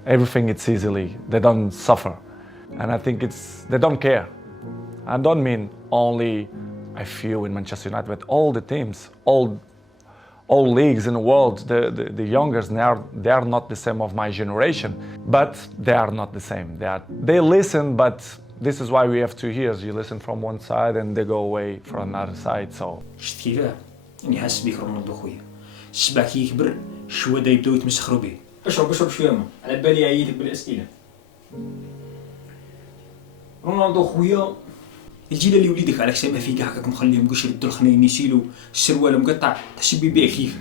Everything it's easily. They don't suffer. And I think they don't care. I don't mean only a few in Manchester United, but all the teams, all leagues in the world, the youngers, they are not the same of my generation, but they are not the same. They listen, but this is why we have 2 years. You listen from one side and they go away from another side. So. شفت كيفاه؟ يعني حاس بيك رونالدو خويا. الشبع كي يكبر الشواده يبداو يتمسخروا به. اشرب شويه ما على بالي عييتك بالاسئله. رونالدو خويا الجيل اللي وليدك على حساب فيك هكاك مخليهم قش يردوا الخنين يسيلوا السروال مقطع تحسب بيبيع كيف.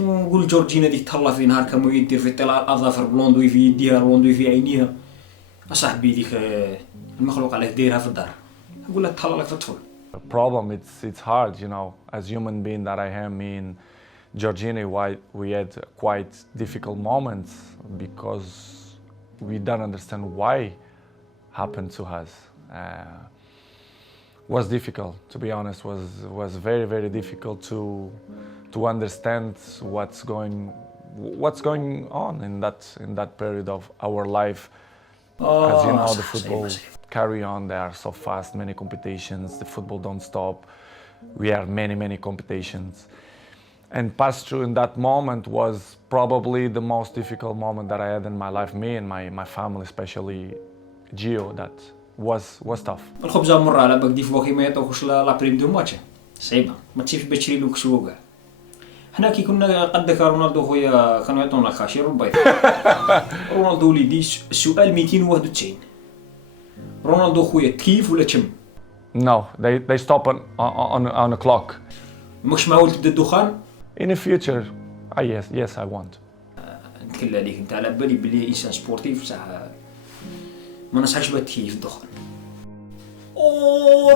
نقول جورجينا ديك تهلا في نهار كانوا يدير في طلع الاظافر بلوندوي في يديها بلوندوي في عينيها. اصاحبي ديك المخلوق عليه دايرها في الدار. نقول لها تهلا لك في الطفل. The problem it's hard, you know, as human being that I am. Me and Georgina, we had quite difficult moments because we don't understand why happened to us. Was difficult, to be honest. Was very, very difficult to understand what's going on in that period of our life. As you know, the football carry on. They are so fast. Many competitions. The football don't stop. We have many competitions. And pass through in that moment was probably the most difficult moment that I had in my life. Me and my family, especially Gio, that was tough. الخبزة مرة على بقدي فوقي ما يعطوكش لا بريم دو ماتش صعيبة ما تشوف بتشري له كسوة كاع. حنا كي كنا قدك رونالدو خويا كانوا يعطونا الخاشير والبيض. رونالدو وليدي السؤال 291 رونالدو خويا تكيف ولا تشم؟ No, they stop on a clock. ماكش معول تبدا الدخان؟ In the future, yes I want. نتكلم عليك انت على بالي بلي انسان سبورتيف بصح ما نصحكش باه تكيف الدخان.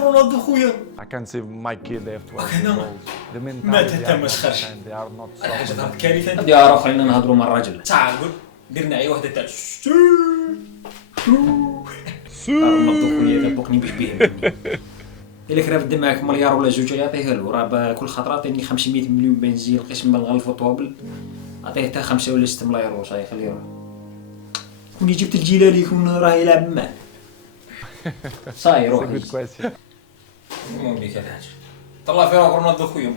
رونالدو خويا. I can see my kid they have 12 years old. ما تتمسخرش. They are not. حاجة ضربت كارثة. هادي راه خلينا نهضروا مع الراجل. ساعة نقول درنا عي وحدة تاع رونالدو خويا دابوقني باش بيه. إلا كان بدا معاك مليار ولا زوج يعطيه له راه كل خطرة عطيني 500 مليون بنزين القسم من الغلف والطوابل عطيه حتى 5 ولا 6 ملاير وصاي خليه راه كوني جبت الجيلالي يكون راه يلعب معاه صاي روح مو بيك الحاج طلع في راه رونالدو خويا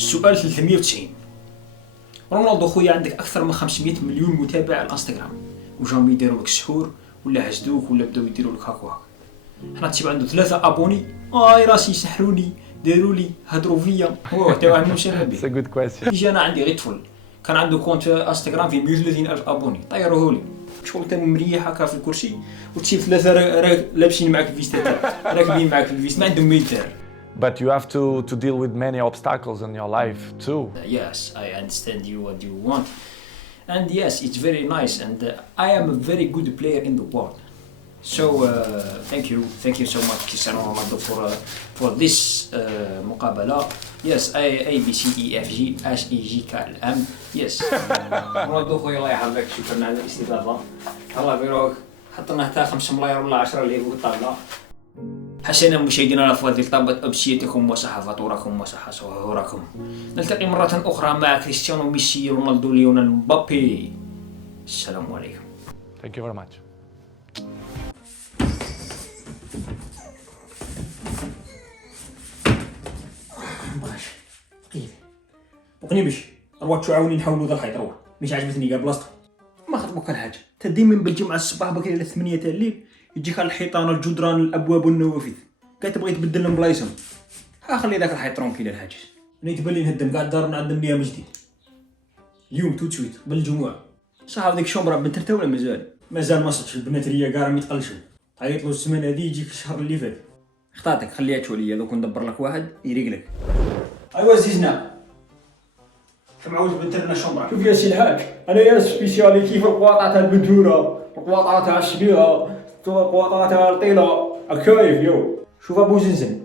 السؤال 390. رونالدو خويا عندك اكثر من 500 مليون متابع على الانستغرام، وجاهم يديروا لك السحور ولا حسدوك ولا بداو يديروا لك هاك وهاك. حنا تيب عنده 3 ابوني، راسي سحروني داروا لي هضروا فيا، هو حتى واحد مش شبابي. It's a good question. يجي انا عندي غير طفل كان عنده كونت انستغرام فيه 130,000 ابوني، طيروه لي شغل انت مريح هكا في الكرسي وتشوف 3 لابسين معاك الفيست راكبين معاك الفيست ما عندهم ما يدار. But you have to deal with many obstacles in your life too. Yes, I understand you what you want, and yes, it's very nice, and I am a very good player in the world. So thank you so much Cristiano Ronaldo for this مقابلة. Yes, A B C E F G H E G K L M. Yes. رونالدو خويا الله يحفظك، شكرا على الاستضافة. الله يبارك، حطنا حتى 5 ملاير ولا 10 اللي هو الطابلة. حسنا مشاهدينا الافاضل، طابت امسيتكم وصحة فطوركم وصحة سهوركم. نلتقي مرة أخرى مع كريستيانو ميسي رونالدو ليونيل مبابي. السلام عليكم. Thank you very much. كيف بقني باش روح تعاوني نحاولوا ذا الحيط، روح مش عجبتني كاع بلاصتو. ما خطبوك الحاجه انت ديما بالجمعه الصباح بكري على 8 تاع الليل يجيك على الحيطان الجدران الابواب والنوافذ كاع تبغي تبدل لهم بلايصهم. خلي ذاك الحيط ترونكيل الحاج، انا يتبان لي نهدم كاع الدار ونعدم نيام جديد اليوم تو تشويت قبل الجمعه. صح هذيك الشومبره بنترتا ولا مازال ما صدتش البنات ريا كاع راهم يتقلشوا. عيط له السمانه هذه يجيك الشهر اللي فات. خطاتك خليها تولي دوك ندبر لك واحد يريق لك. ايوا زيزنا سمعوا بنترنا الشومبره. شوف يا سي الحاج، انا يا سبيسياليتي في القواطع تاع البنتوره، القواطع تاع الشبيره، القواطع تاع الطيله، كيف يو. شوف ابو زنزن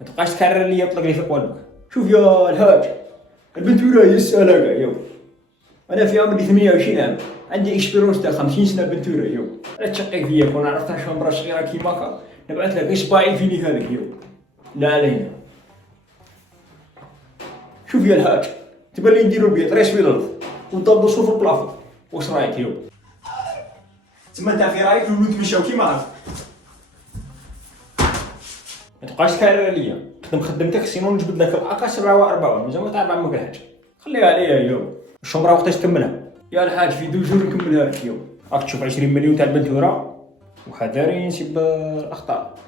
ما تبقاش تكرر لي يطلق لي في قلبك. شوف يا الحاج، البنتوره هي السهله كاع يو. انا في عمري 28 عام، عندي اكسبيرونس تاع 50 سنه بنتوره يو. لا تشقيق فيا كون عرفتها شومبره صغيره كيما هكا نبعث لك اصبعي فيني هذاك يو. لا علينا. شوف يا الحاج، تبان لي نديرو بيه طريس في الارض ونطبسو في البلافون، واش رايك يو؟ تما انت في رايك ونتمشاو كيما عرفت. ما تبقاش تكرر ليا، خدم خدمتك سينو نجبد لك العاقه 7 و4 مازال تاع ما كلهاش. خليها عليا يو. الشومبره وقتاش تكملها؟ يا الحاج في 2 جور نكملها لك يو. راك تشوف 20 مليون تاع البنتوره وحذاري نسيب الاخطاء.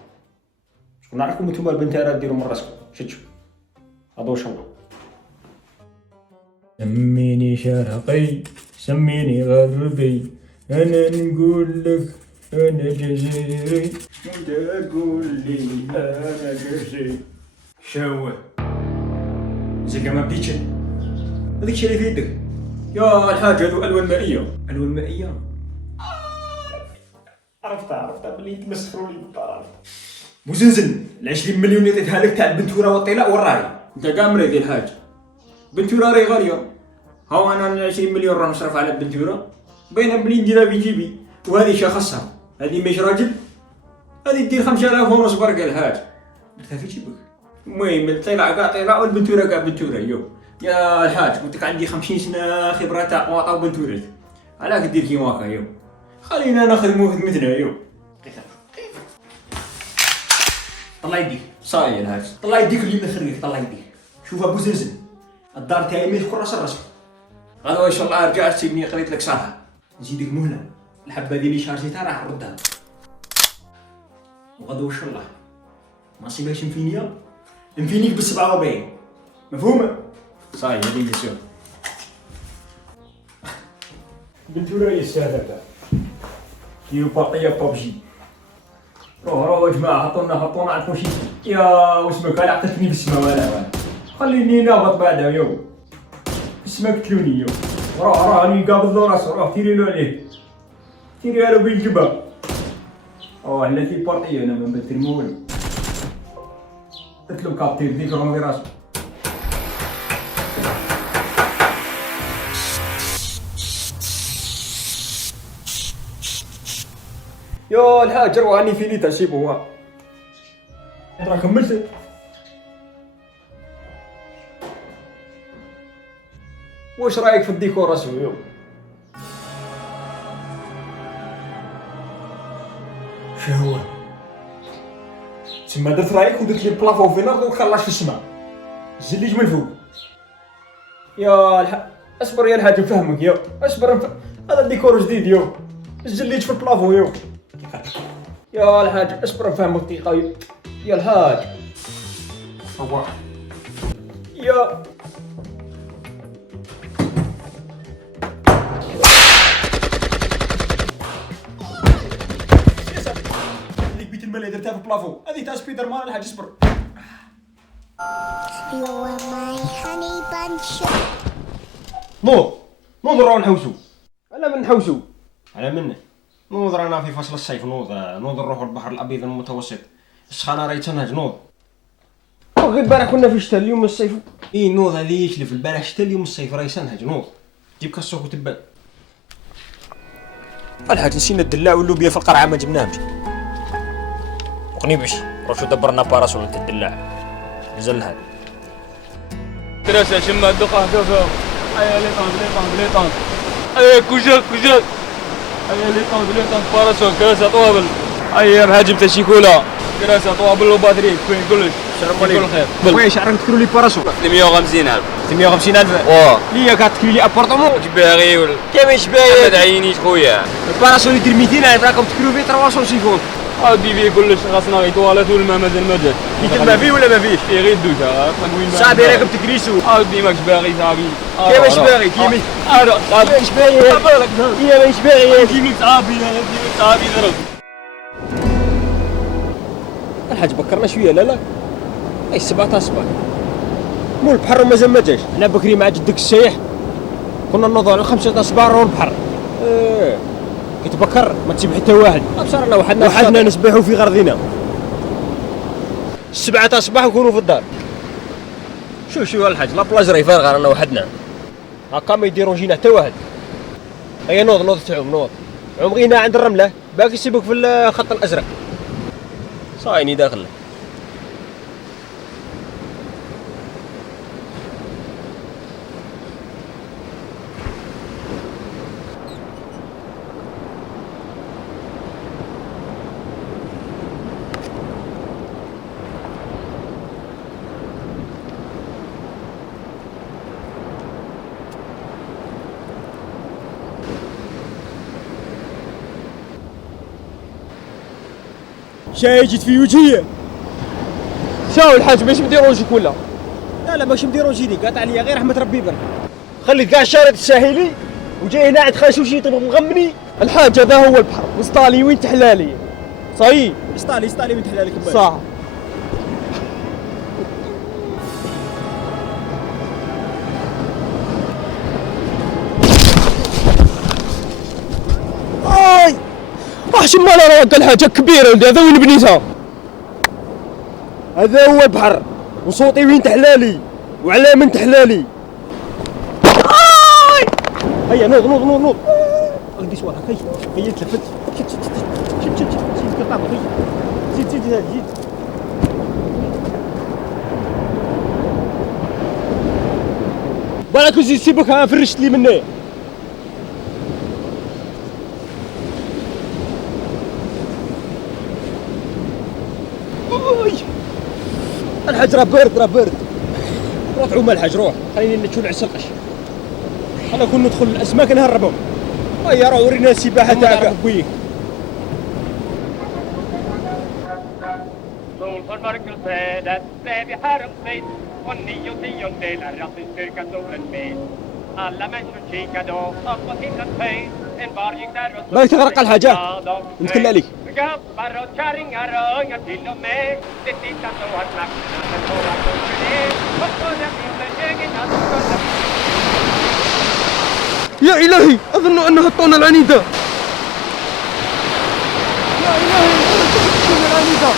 شكون نعرفكم نتوما البنتاره ديروا من راسكم، شتشو هذا واش هو. سميني شرقي سميني غربي، انا نقول لك انا جزيري وانت تقول لي انا جزيري. شاوه زكا ما بديتش هذيك الشيء اللي في يدك يا الحاج هذو الوان مائيه. الوان مائيه عرفتها بلي يتمسخروا لي بالطرف. مزنزن ال 20 مليون اللي عطيتها لك تاع البنتوره والطلاء وراهي انت كاع مريض يا الحاج. بنتوره راهي غاليه، هاو انا 20 مليون راه نصرف على البنتوره باينه بلي نديرها في جيبي، وهذه شخصها هذه ماهيش راجل، هذه دير 5000 ونص برك يا الحاج. درتها في جيبك. المهم الطلاء كاع طلاء والبنتوره كاع بنتوره يو. يا الحاج قلت لك عندي 50 سنه خبره تاع قواطع وبنتورات، علاش دير كيما هكا يو؟ خلينا نخدمو خدمتنا يو. طلع يديك صاي يا الحاج، طلع يديك اللي نخريك طلع يديك. شوف ابو زنزن الدار تاعي ما يدخل راس راسك. غدوه ان شاء الله رجعت تسيبني قريت لك صالحه. نزيدك مهله، الحبه اللي شارجيتها راح نردها. وغدوه ان شاء الله ما نصيبهاش مفينيه نفينيك ب47 مفهومه؟ صاي هذه ميسيون. البنتوره هي السهله كاع. ديروا بارطيه ببجي. روحوا يا جماعه هبطونا على الكوشي. يا واسمك انا عطيتني بالسما ولا خليني نهبط بعدها يو. اسمك قتلوني يو. روح راني قابض له راسو، روح تيري له عليه، تيريها له بالجبهه. هنا في بارطيه انا ما بنترمو والو. قلت له كابتير ديك راه في راسو. يا الحاج روحني فيني تسيبو ها. راه كملت. واش رايك في الديكور اسويو؟ شهوه تما درت رايك ودرت لي بلافون في الارض وخلاش في السماء. زليج من فوق. يا اصبر يا الحاج نفهمك يا اصبر هذا الديكور جديد يا الجليد في البلافو يا الحاج اصبر نفهمك دقيقة يا الحاج يا اللي بيت المال درتها في البلافو هذه تاع سبايدر مان الحاج اصبر نوض نراو نحوسو على من نحوسو على من نوض رانا في فصل الصيف نوض نروحو البحر الابيض المتوسط السخانه راهي تنهج نوض غير البارح كنا في الشتاء اليوم الصيف نوض هذه يشلف البارح الشتاء اليوم الصيف راهي تنهج نوض جيب كاسوك وتبان الحاج نسينا الدلاع واللوبيا في القرعه ما جبناهمش وقني باش روحو دبرنا باراسول نتا الدلاع نزل هذا تراسا شما الدقه كفا ايا لي طاند ايا كوجاك ايا لي طاند باراسول كراسا طوابل ايا بحاجب تا شيكولا كراسا طوابل وباتريك فين كلش السلام عليكم خير خويا شعرك تكرو لي باراسول 350,000 350,000 ليا كتكري لي ابارطمون جباغي ولا كيفاش باين محمد عينيش خويا الباراسول يدير 200,000 راكم تكرو فيه 350 عاودي فيه كلش خاصنا غير تواليت والماء مازال ما جاش يتم فيه ولا ما فيش؟ فيه غير الدوشه صاحبي راكم تكريسو عاودي ماكش باغي صاحبي كيفاش باغي كيفاش باغي كيفاش باغي كيفاش صاحبي ضرب الحاج بكرنا شويه لا اي 7 صباح مول البحر مازال ما جاش انا بكري مع جدك السايح كنا نوضوا على 5 صباح نروحوا البحر كتبكر ما تسيب حتى واحد بصراحه وحدنا نسبحوا في غرضنا 7 صباح نكونوا في الدار شوف الحاج لا بلاج راهي فارغه رانا وحدنا هكا ما يديرونجينا حتى واحد هيا نوض تعوم عوم غينا عند الرمله باقي يسيبك في الخط الازرق صايني داخل شاي جيت في وجهي شاو الحاج باش مديروجيك ولا لا ماشي مديروجيني قاطع عليا غير رحمه ربي برك خليت كاع الشارع الساحلي وجاي هنا عند خاشوشي طيب مغمني الحاج هذا هو البحر وسطالي وين تحلالي صاي سطالي وين تحلالي كبار صح شمال انا قال حاجه كبيره ولدي هذا وين بنيتها هذا هو البحر وصوتي وين تحلالي وعلى من تحلالي هيا نوض غدي سوالك هيا تلفت شد كطاب زيد بالك زيد سيبك ها فرشت لي مني الحاج راه برد روح تعوم الحاج روح خليني نتشول على السقش انا كون ندخل الاسماك نهربهم هيا راه ورينا السباحه تاعك بويك باغي تغرق الحاجه نتكل عليك يا إلهي أظن أنها الطونة العنيدة يا إلهي الطونة العنيدة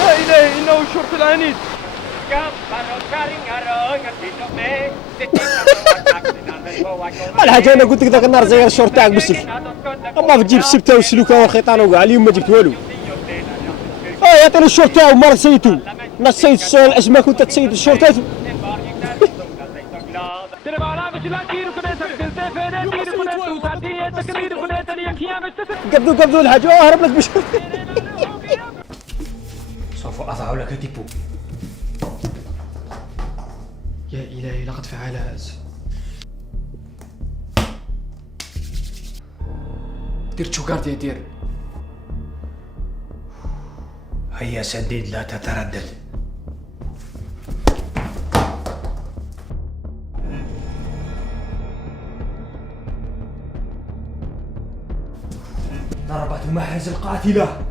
يا إلهي إنه الشرطي العنيد الحاجة أنا قلت لك ذاك النهار زي الشورت تاعك بالسلك أما تجيب السبتة والسلوكة والخيطانة وكاع اليوم ما جبت والو يعطيني الشورت تاعو مرة سيتو نسيت الأسماك وأنت تسيد الشورتات قبضوا الحاجة هرب لك بشورت سوف أضع لك تيبو إلهي لقد فعلت. درت شو كارتي دير. هيا سديد لا تتردد. ضربت معز القاتلة.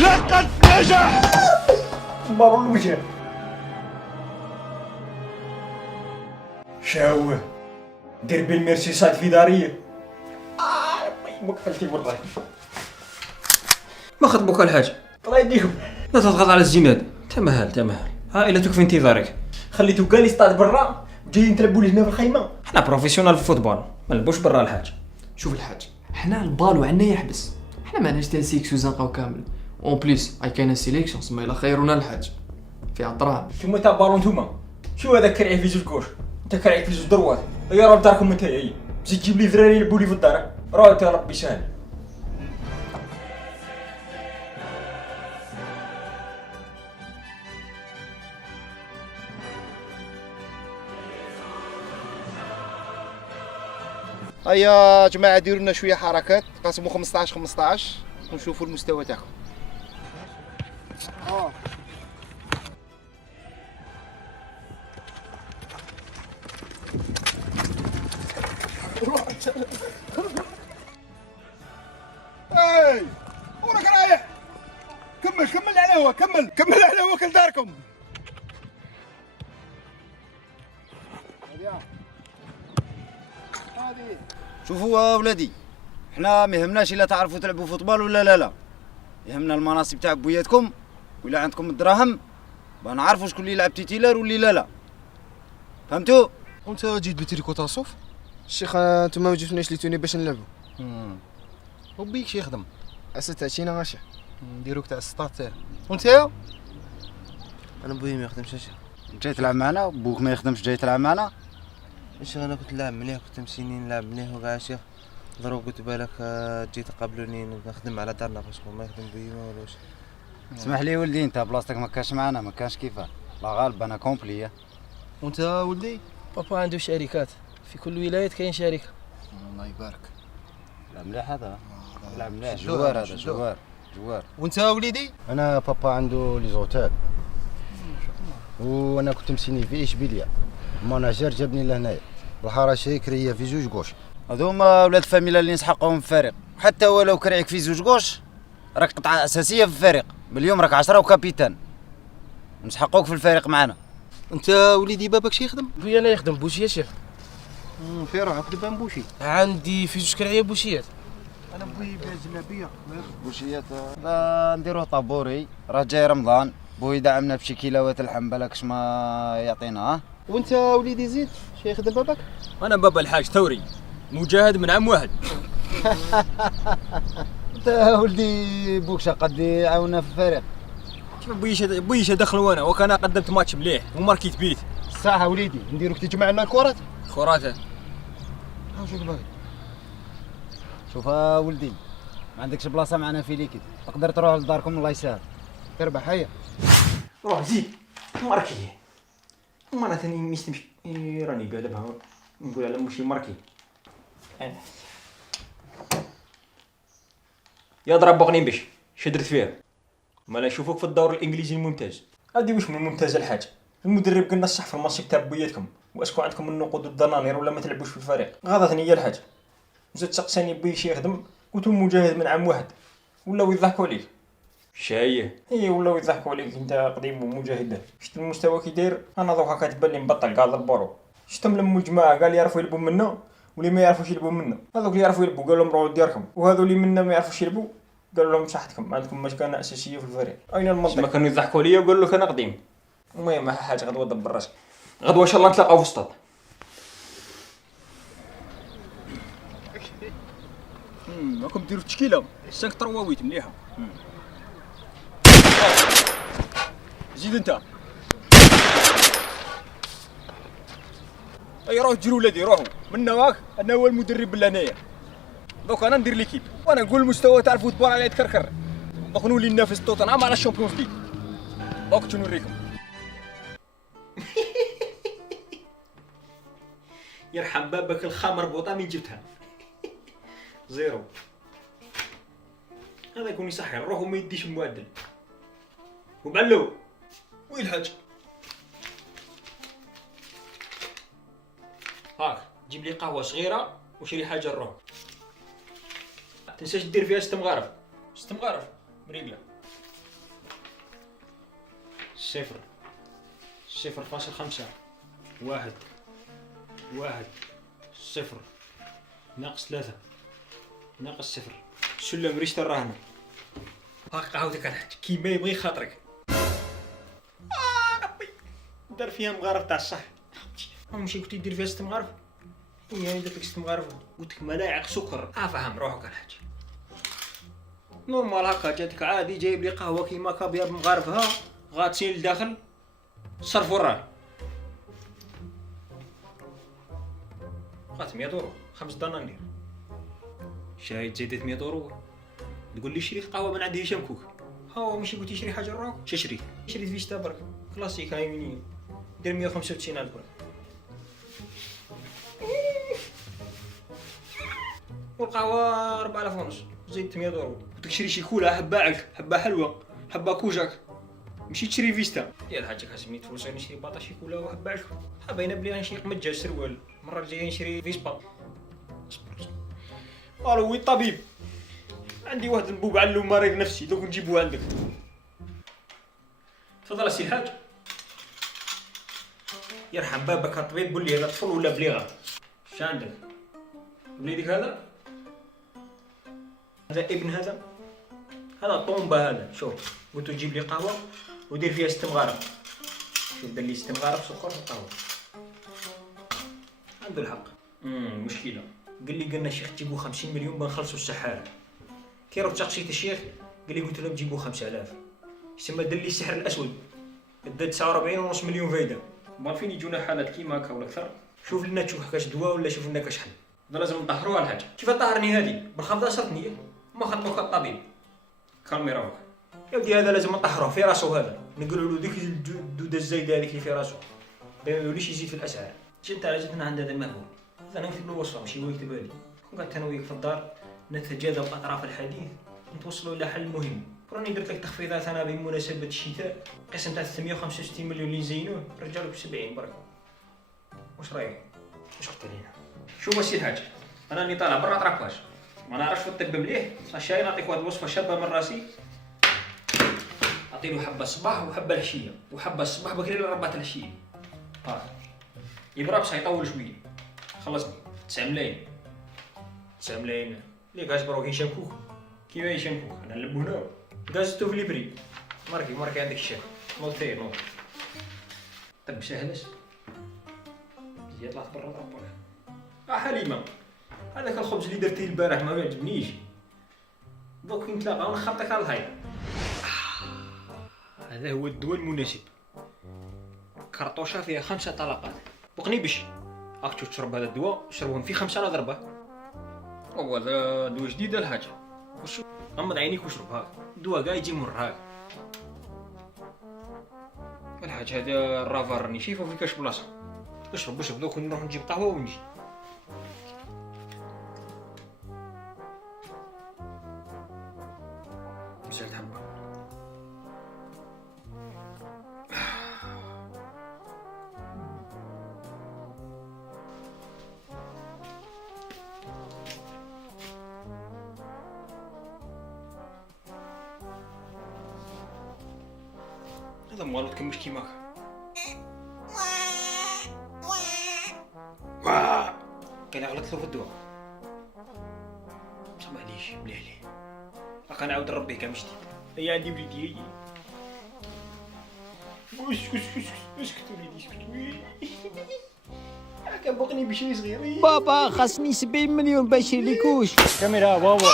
لقد نجح. مر الوجه. شاوه دير بالمرسيسات في دارية. يمك فلتي والله. ما خطبك الحاج؟ الله يديكم. لا تضغط على الزناد. تمهل تمهل، عائلتك في انتظارك. خليتو قال يصطاد برا وجايين تلعبوا لي هنا في الخيمة. حنا بروفيسيونال في الفوتبول، ما نلعبوش برا الحاج. شوف الحاج، حنا البالو عندنا يحبس، حنا ماناش تنسيكسو زنقاو كامل. اون بليس هاي كاينه سيليكسيون سما الا خيرونا الحاج فيها الدراهم. نتوما تاع بالون نتوما شو هذا كرعي في زوج كوش، انت كرعي في زوج دروات. يا راه داركم انت هي زيد تجيب لي دراري يلعبوا لي في الدار. راه انت ربي سهل. هيا جماعه ديروا لنا شويه حركات، قسموا 15 15 ونشوفوا المستوى تاعكم. اي وراك رايح. كمل على هو، كمل على هو لداركم. شوفوا ولادي، حنا ما يهمناش الا تعرفوا تلعبوا فوتبال ولا لا، يهمنا المناصب تاع بوياتكم، ولا عندكم الدراهم باه نعرفوا شكون اللي يلعب تيتيلر واللي لا. فهمتوا؟ وانت جيت بتريكو تاع الصوف؟ الشيخ انتما ما جبتونيش لي توني باش نلعبوا. وبيك شي يخدم اسات عشينا غاشي نديروك تاع السطاتير. وانت يا انا بويا ما يخدمش الشيخ. جاي تلعب معنا بوك ما يخدمش جاي تلعب معنا. الشيخ انا كنت نلعب مليح، كنت مسينين نلعب مليح وكاع الشيخ ضرب قلت بالك جيت تقابلوني نخدم على دارنا باسكو ما يخدم بيا ما والوش. اسمح لي ولدي، انت بلاصتك ما كانش معنا، ما كانش كيفاه. لا غالب انا كومبلي. وانت ولدي؟ بابا عنده شركات في كل ولاية كاين شركة. الله يبارك. لا مليح هذا، لا مليح جوار هذا جوار. وانت وليدي؟ انا بابا عنده لي زوتيل وانا كنت مسيني في اشبيليا، المناجر جابني لهنايا الحرشه كريه في زوج قوش. هذوما ولاد فاميلا اللي نسحقهم في الفريق، حتى ولو كرعيك في زوج قوش راك قطعه اساسيه في الفريق، باليوم راك 10 وكابيتان نسحقوك في الفريق معنا. انت وليدي بابك شي يخدم؟ بويا انا يخدم بوشي يا شيخ. في روحك دابا بوشي؟ عندي في زوج كرعيه بوشيات. انا بوي بها جلابيه بوشيات. لا نديروه طابوري، راه جاي رمضان، بوي دعمنا بشي كيلوات اللحم بالك ما يعطينا. وانت وليدي زيد شي يخدم بابك؟ انا بابا الحاج ثوري مجاهد من عام واحد. انت ولدي بوك شقد يعاوننا في الفريق. كيف بويش دخل وانا وكان قدمت ماتش مليح وماركيت بيت. الساعه وليدي نديروك تجمع لنا الكرات. كرات شوف باغي. شوف ولدي، ما عندكش بلاصه معنا في ليكيد، تقدر تروح لداركم الله يسهل. تربح. هيا روح زيد ماركي. انا ثاني مش راني قالبها نقول على مشي ماركي. يا ضرب بغني باش شدرت فيها. ما نشوفوك في الدور الانجليزي الممتاز. هادي واش من الممتاز الحاج؟ المدرب قلنا الصح في الماتش تاع بوياتكم، واسكو عندكم النقود والدنانير ولا ما تلعبوش في الفريق. غلطتني يا الحاج. زاد سقساني بوي شي يخدم، قلت له مجاهد من عام واحد، ولاو يضحكوا عليك. شايه اي ولاو يضحكوا عليك انت قديم ومجاهد. شفت المستوى كي داير؟ انا دوكا كتبان لي مبطل كاع البورو. شفتهم لموا الجماعه كاع اللي يعرفوا يلعبوا منا واللي ما يعرفوش يلعبوا منا. هذوك اللي يعرفوا يلعبوا قال لهم روحوا لدياركم، وهذو اللي منا ما يعرفوش يلعبوا قالوا لهم صحتكم ما عندكم مكانه اساسيه في الفريق. اين المنطق؟ ما كانوا يضحكوا عليا وقالوا لك انا قديم. المهم ما حاجه غدوه دبر راسك. غدوه ان شاء الله نتلاقاو في السطاد. راكم ديروا التشكيله 5 3 8 مليحه. زيد انت. اي روح جري ولادي روحوا منا واك، انا هو المدرب لهنايا. دوك انا ندير ليكيب وانا نقول المستوى تاع الفوتبول على يتكركر. دوك نولي ننافس توتنهام على الشامبيونز ليغ. دوك نوريكم. يرحم بابك الخمر بوطه من جبتها. زيرو. هذا يكون يصحي نروح وما يديش المعدل. ومعلو وين الحاج؟ هاك جيب لي قهوه صغيره وشري حاجه نروح. تنساش دير فيها 6 مغارف. 6 مغارف مريقله. 0.5 1 0 ناقص 3 ناقص 0 سلم ريشة الرهنة. هاك قهوتك الحاج كيما يبغي خاطرك. ربي دار فيها مغارف تاع الصح. ماشي كنتي دير فيها 6 مغارف؟ يعني درت لك 6 مغارف قلت لك ملاعق سكر. فهم روحك الحاج. نورمال هكا جاتك عادي جايب لي قهوة كيما كابيا بمغارفها غاتسين لداخل صرف وراه. قات 100 يورو 5 دنانير. شاهد زيدت 100 يورو تقول لي شريت قهوه من عند هشام كوك. هاو ماشي قلتي شري حاجه نروح شريت فيشتا برك كلاسيك هاي منين دير 195 الف برك. والقهوه 4000 ونص زيدت 100 يورو. قلت لك شري شي كولا حبه حلوه حبه كوجاك ماشي تشري فيستا. يا الحاج كاسمني تفلوس نشري باطا شيكولا وحبه علكم. باينه بلي غنشري قمجه سروال المره الجايه نشري فيسبا. الو وين الطبيب؟ عندي واحد البوب علو مريض نفسي دوك نجيبوه عندك. تفضل السي الحاج. يرحم بابك الطبيب قول لي هذا طفل ولا بليغه؟ اش عندك؟ وليدك هذا ابن هذا طومبه هذا. شوف قلت تجيب لي قهوه ودير فيها 6 مغارف. شوف دار لي 6 مغارف سكر في القهوه. عنده الحق. مشكله. قلنا الشيخ تجيبوا 50 مليون بنخلصوا السحاره. كي رحت تقشيت الشيخ قال لي قلت لهم جيبوا 5000. يسمى دار لي السحر الاسود. دا 49.5 مليون فايده. ما فين يجونا حالات كيما هكا ولا اكثر. شوف لنا تشوف كاش دواء ولا شوف لنا كاش حل. هذا لازم نطهروها الحاج. كيف طهرني هذه؟ بالخبطه صرتني ما خطبوك الطبيب. كالمي روحك. يا ودي هذا لازم نطهروه في راسو. هذا نقولوا له ديك الدوده الزايده هذيك اللي في راسو ما يوليش يزيد في الاسعار. جيت على جاتنا عند هذا المهبول. هذا نكتب له الوصفه ماشي هو يكتبها لي. كون قعدت انا وياك في الدار نتجاذب اطراف الحديث نتوصلوا الى حل مهم. راني درت لك تخفيضات انا بمناسبه الشتاء. قسم تاع 365 مليون اللي زينوه رجعوا لك 70 برك. واش رايك؟ واش قلت لينا؟ شوف السي الحاج انا راني طالع برا طراكاج ما نعرفش في الطب مليح. صاشي نعطيك واحد الوصفه شابه من راسي. اعطيله حبه الصباح وحبه العشيه وحبه الصباح بكري لربعه العشيه. يبرا بصح يطول شويه. خلصني 9 ملايين 9 ملايين لي غاز بروك هشام كوك كيما هشام كوك انا نلبوناو غازتو في ليبري ماركي عندك الشيخ نوطي نوط. طب ساهلش زيد طلعت برا ربك. حليمه هذاك الخبز اللي درتيه البارح ما يعجبنيش. دوك نتلاقاو ونخبطك على الهاي. هذا هو الدواء المناسب. كرطوشه فيها 5 طلقات. بقني بش راك تشرب هذا الدواء شربهم في 5 ضربه. هو هذا دواء جديد الحاجه. وشو غمض عينيك وشرب هاك الدواء كاع يجي مر هاك. الحاج هذا الرافار راني شايفه في كاش بلاصه. اشرب دوك نروح نجيب قهوه ونجي. مسالت حبه. هذا موالو تكمش كيماك. كاين غلطت له في الدواء. بصح معليش مليح ليه. راك نعاود نربيه كاع من جديد. هي عندي وليدي هي. اسكت وليدي اسكت. هاكا بقني بشري صغير. بابا خاصني 70 مليون باش نشري لي كوش. كاميرا بابا.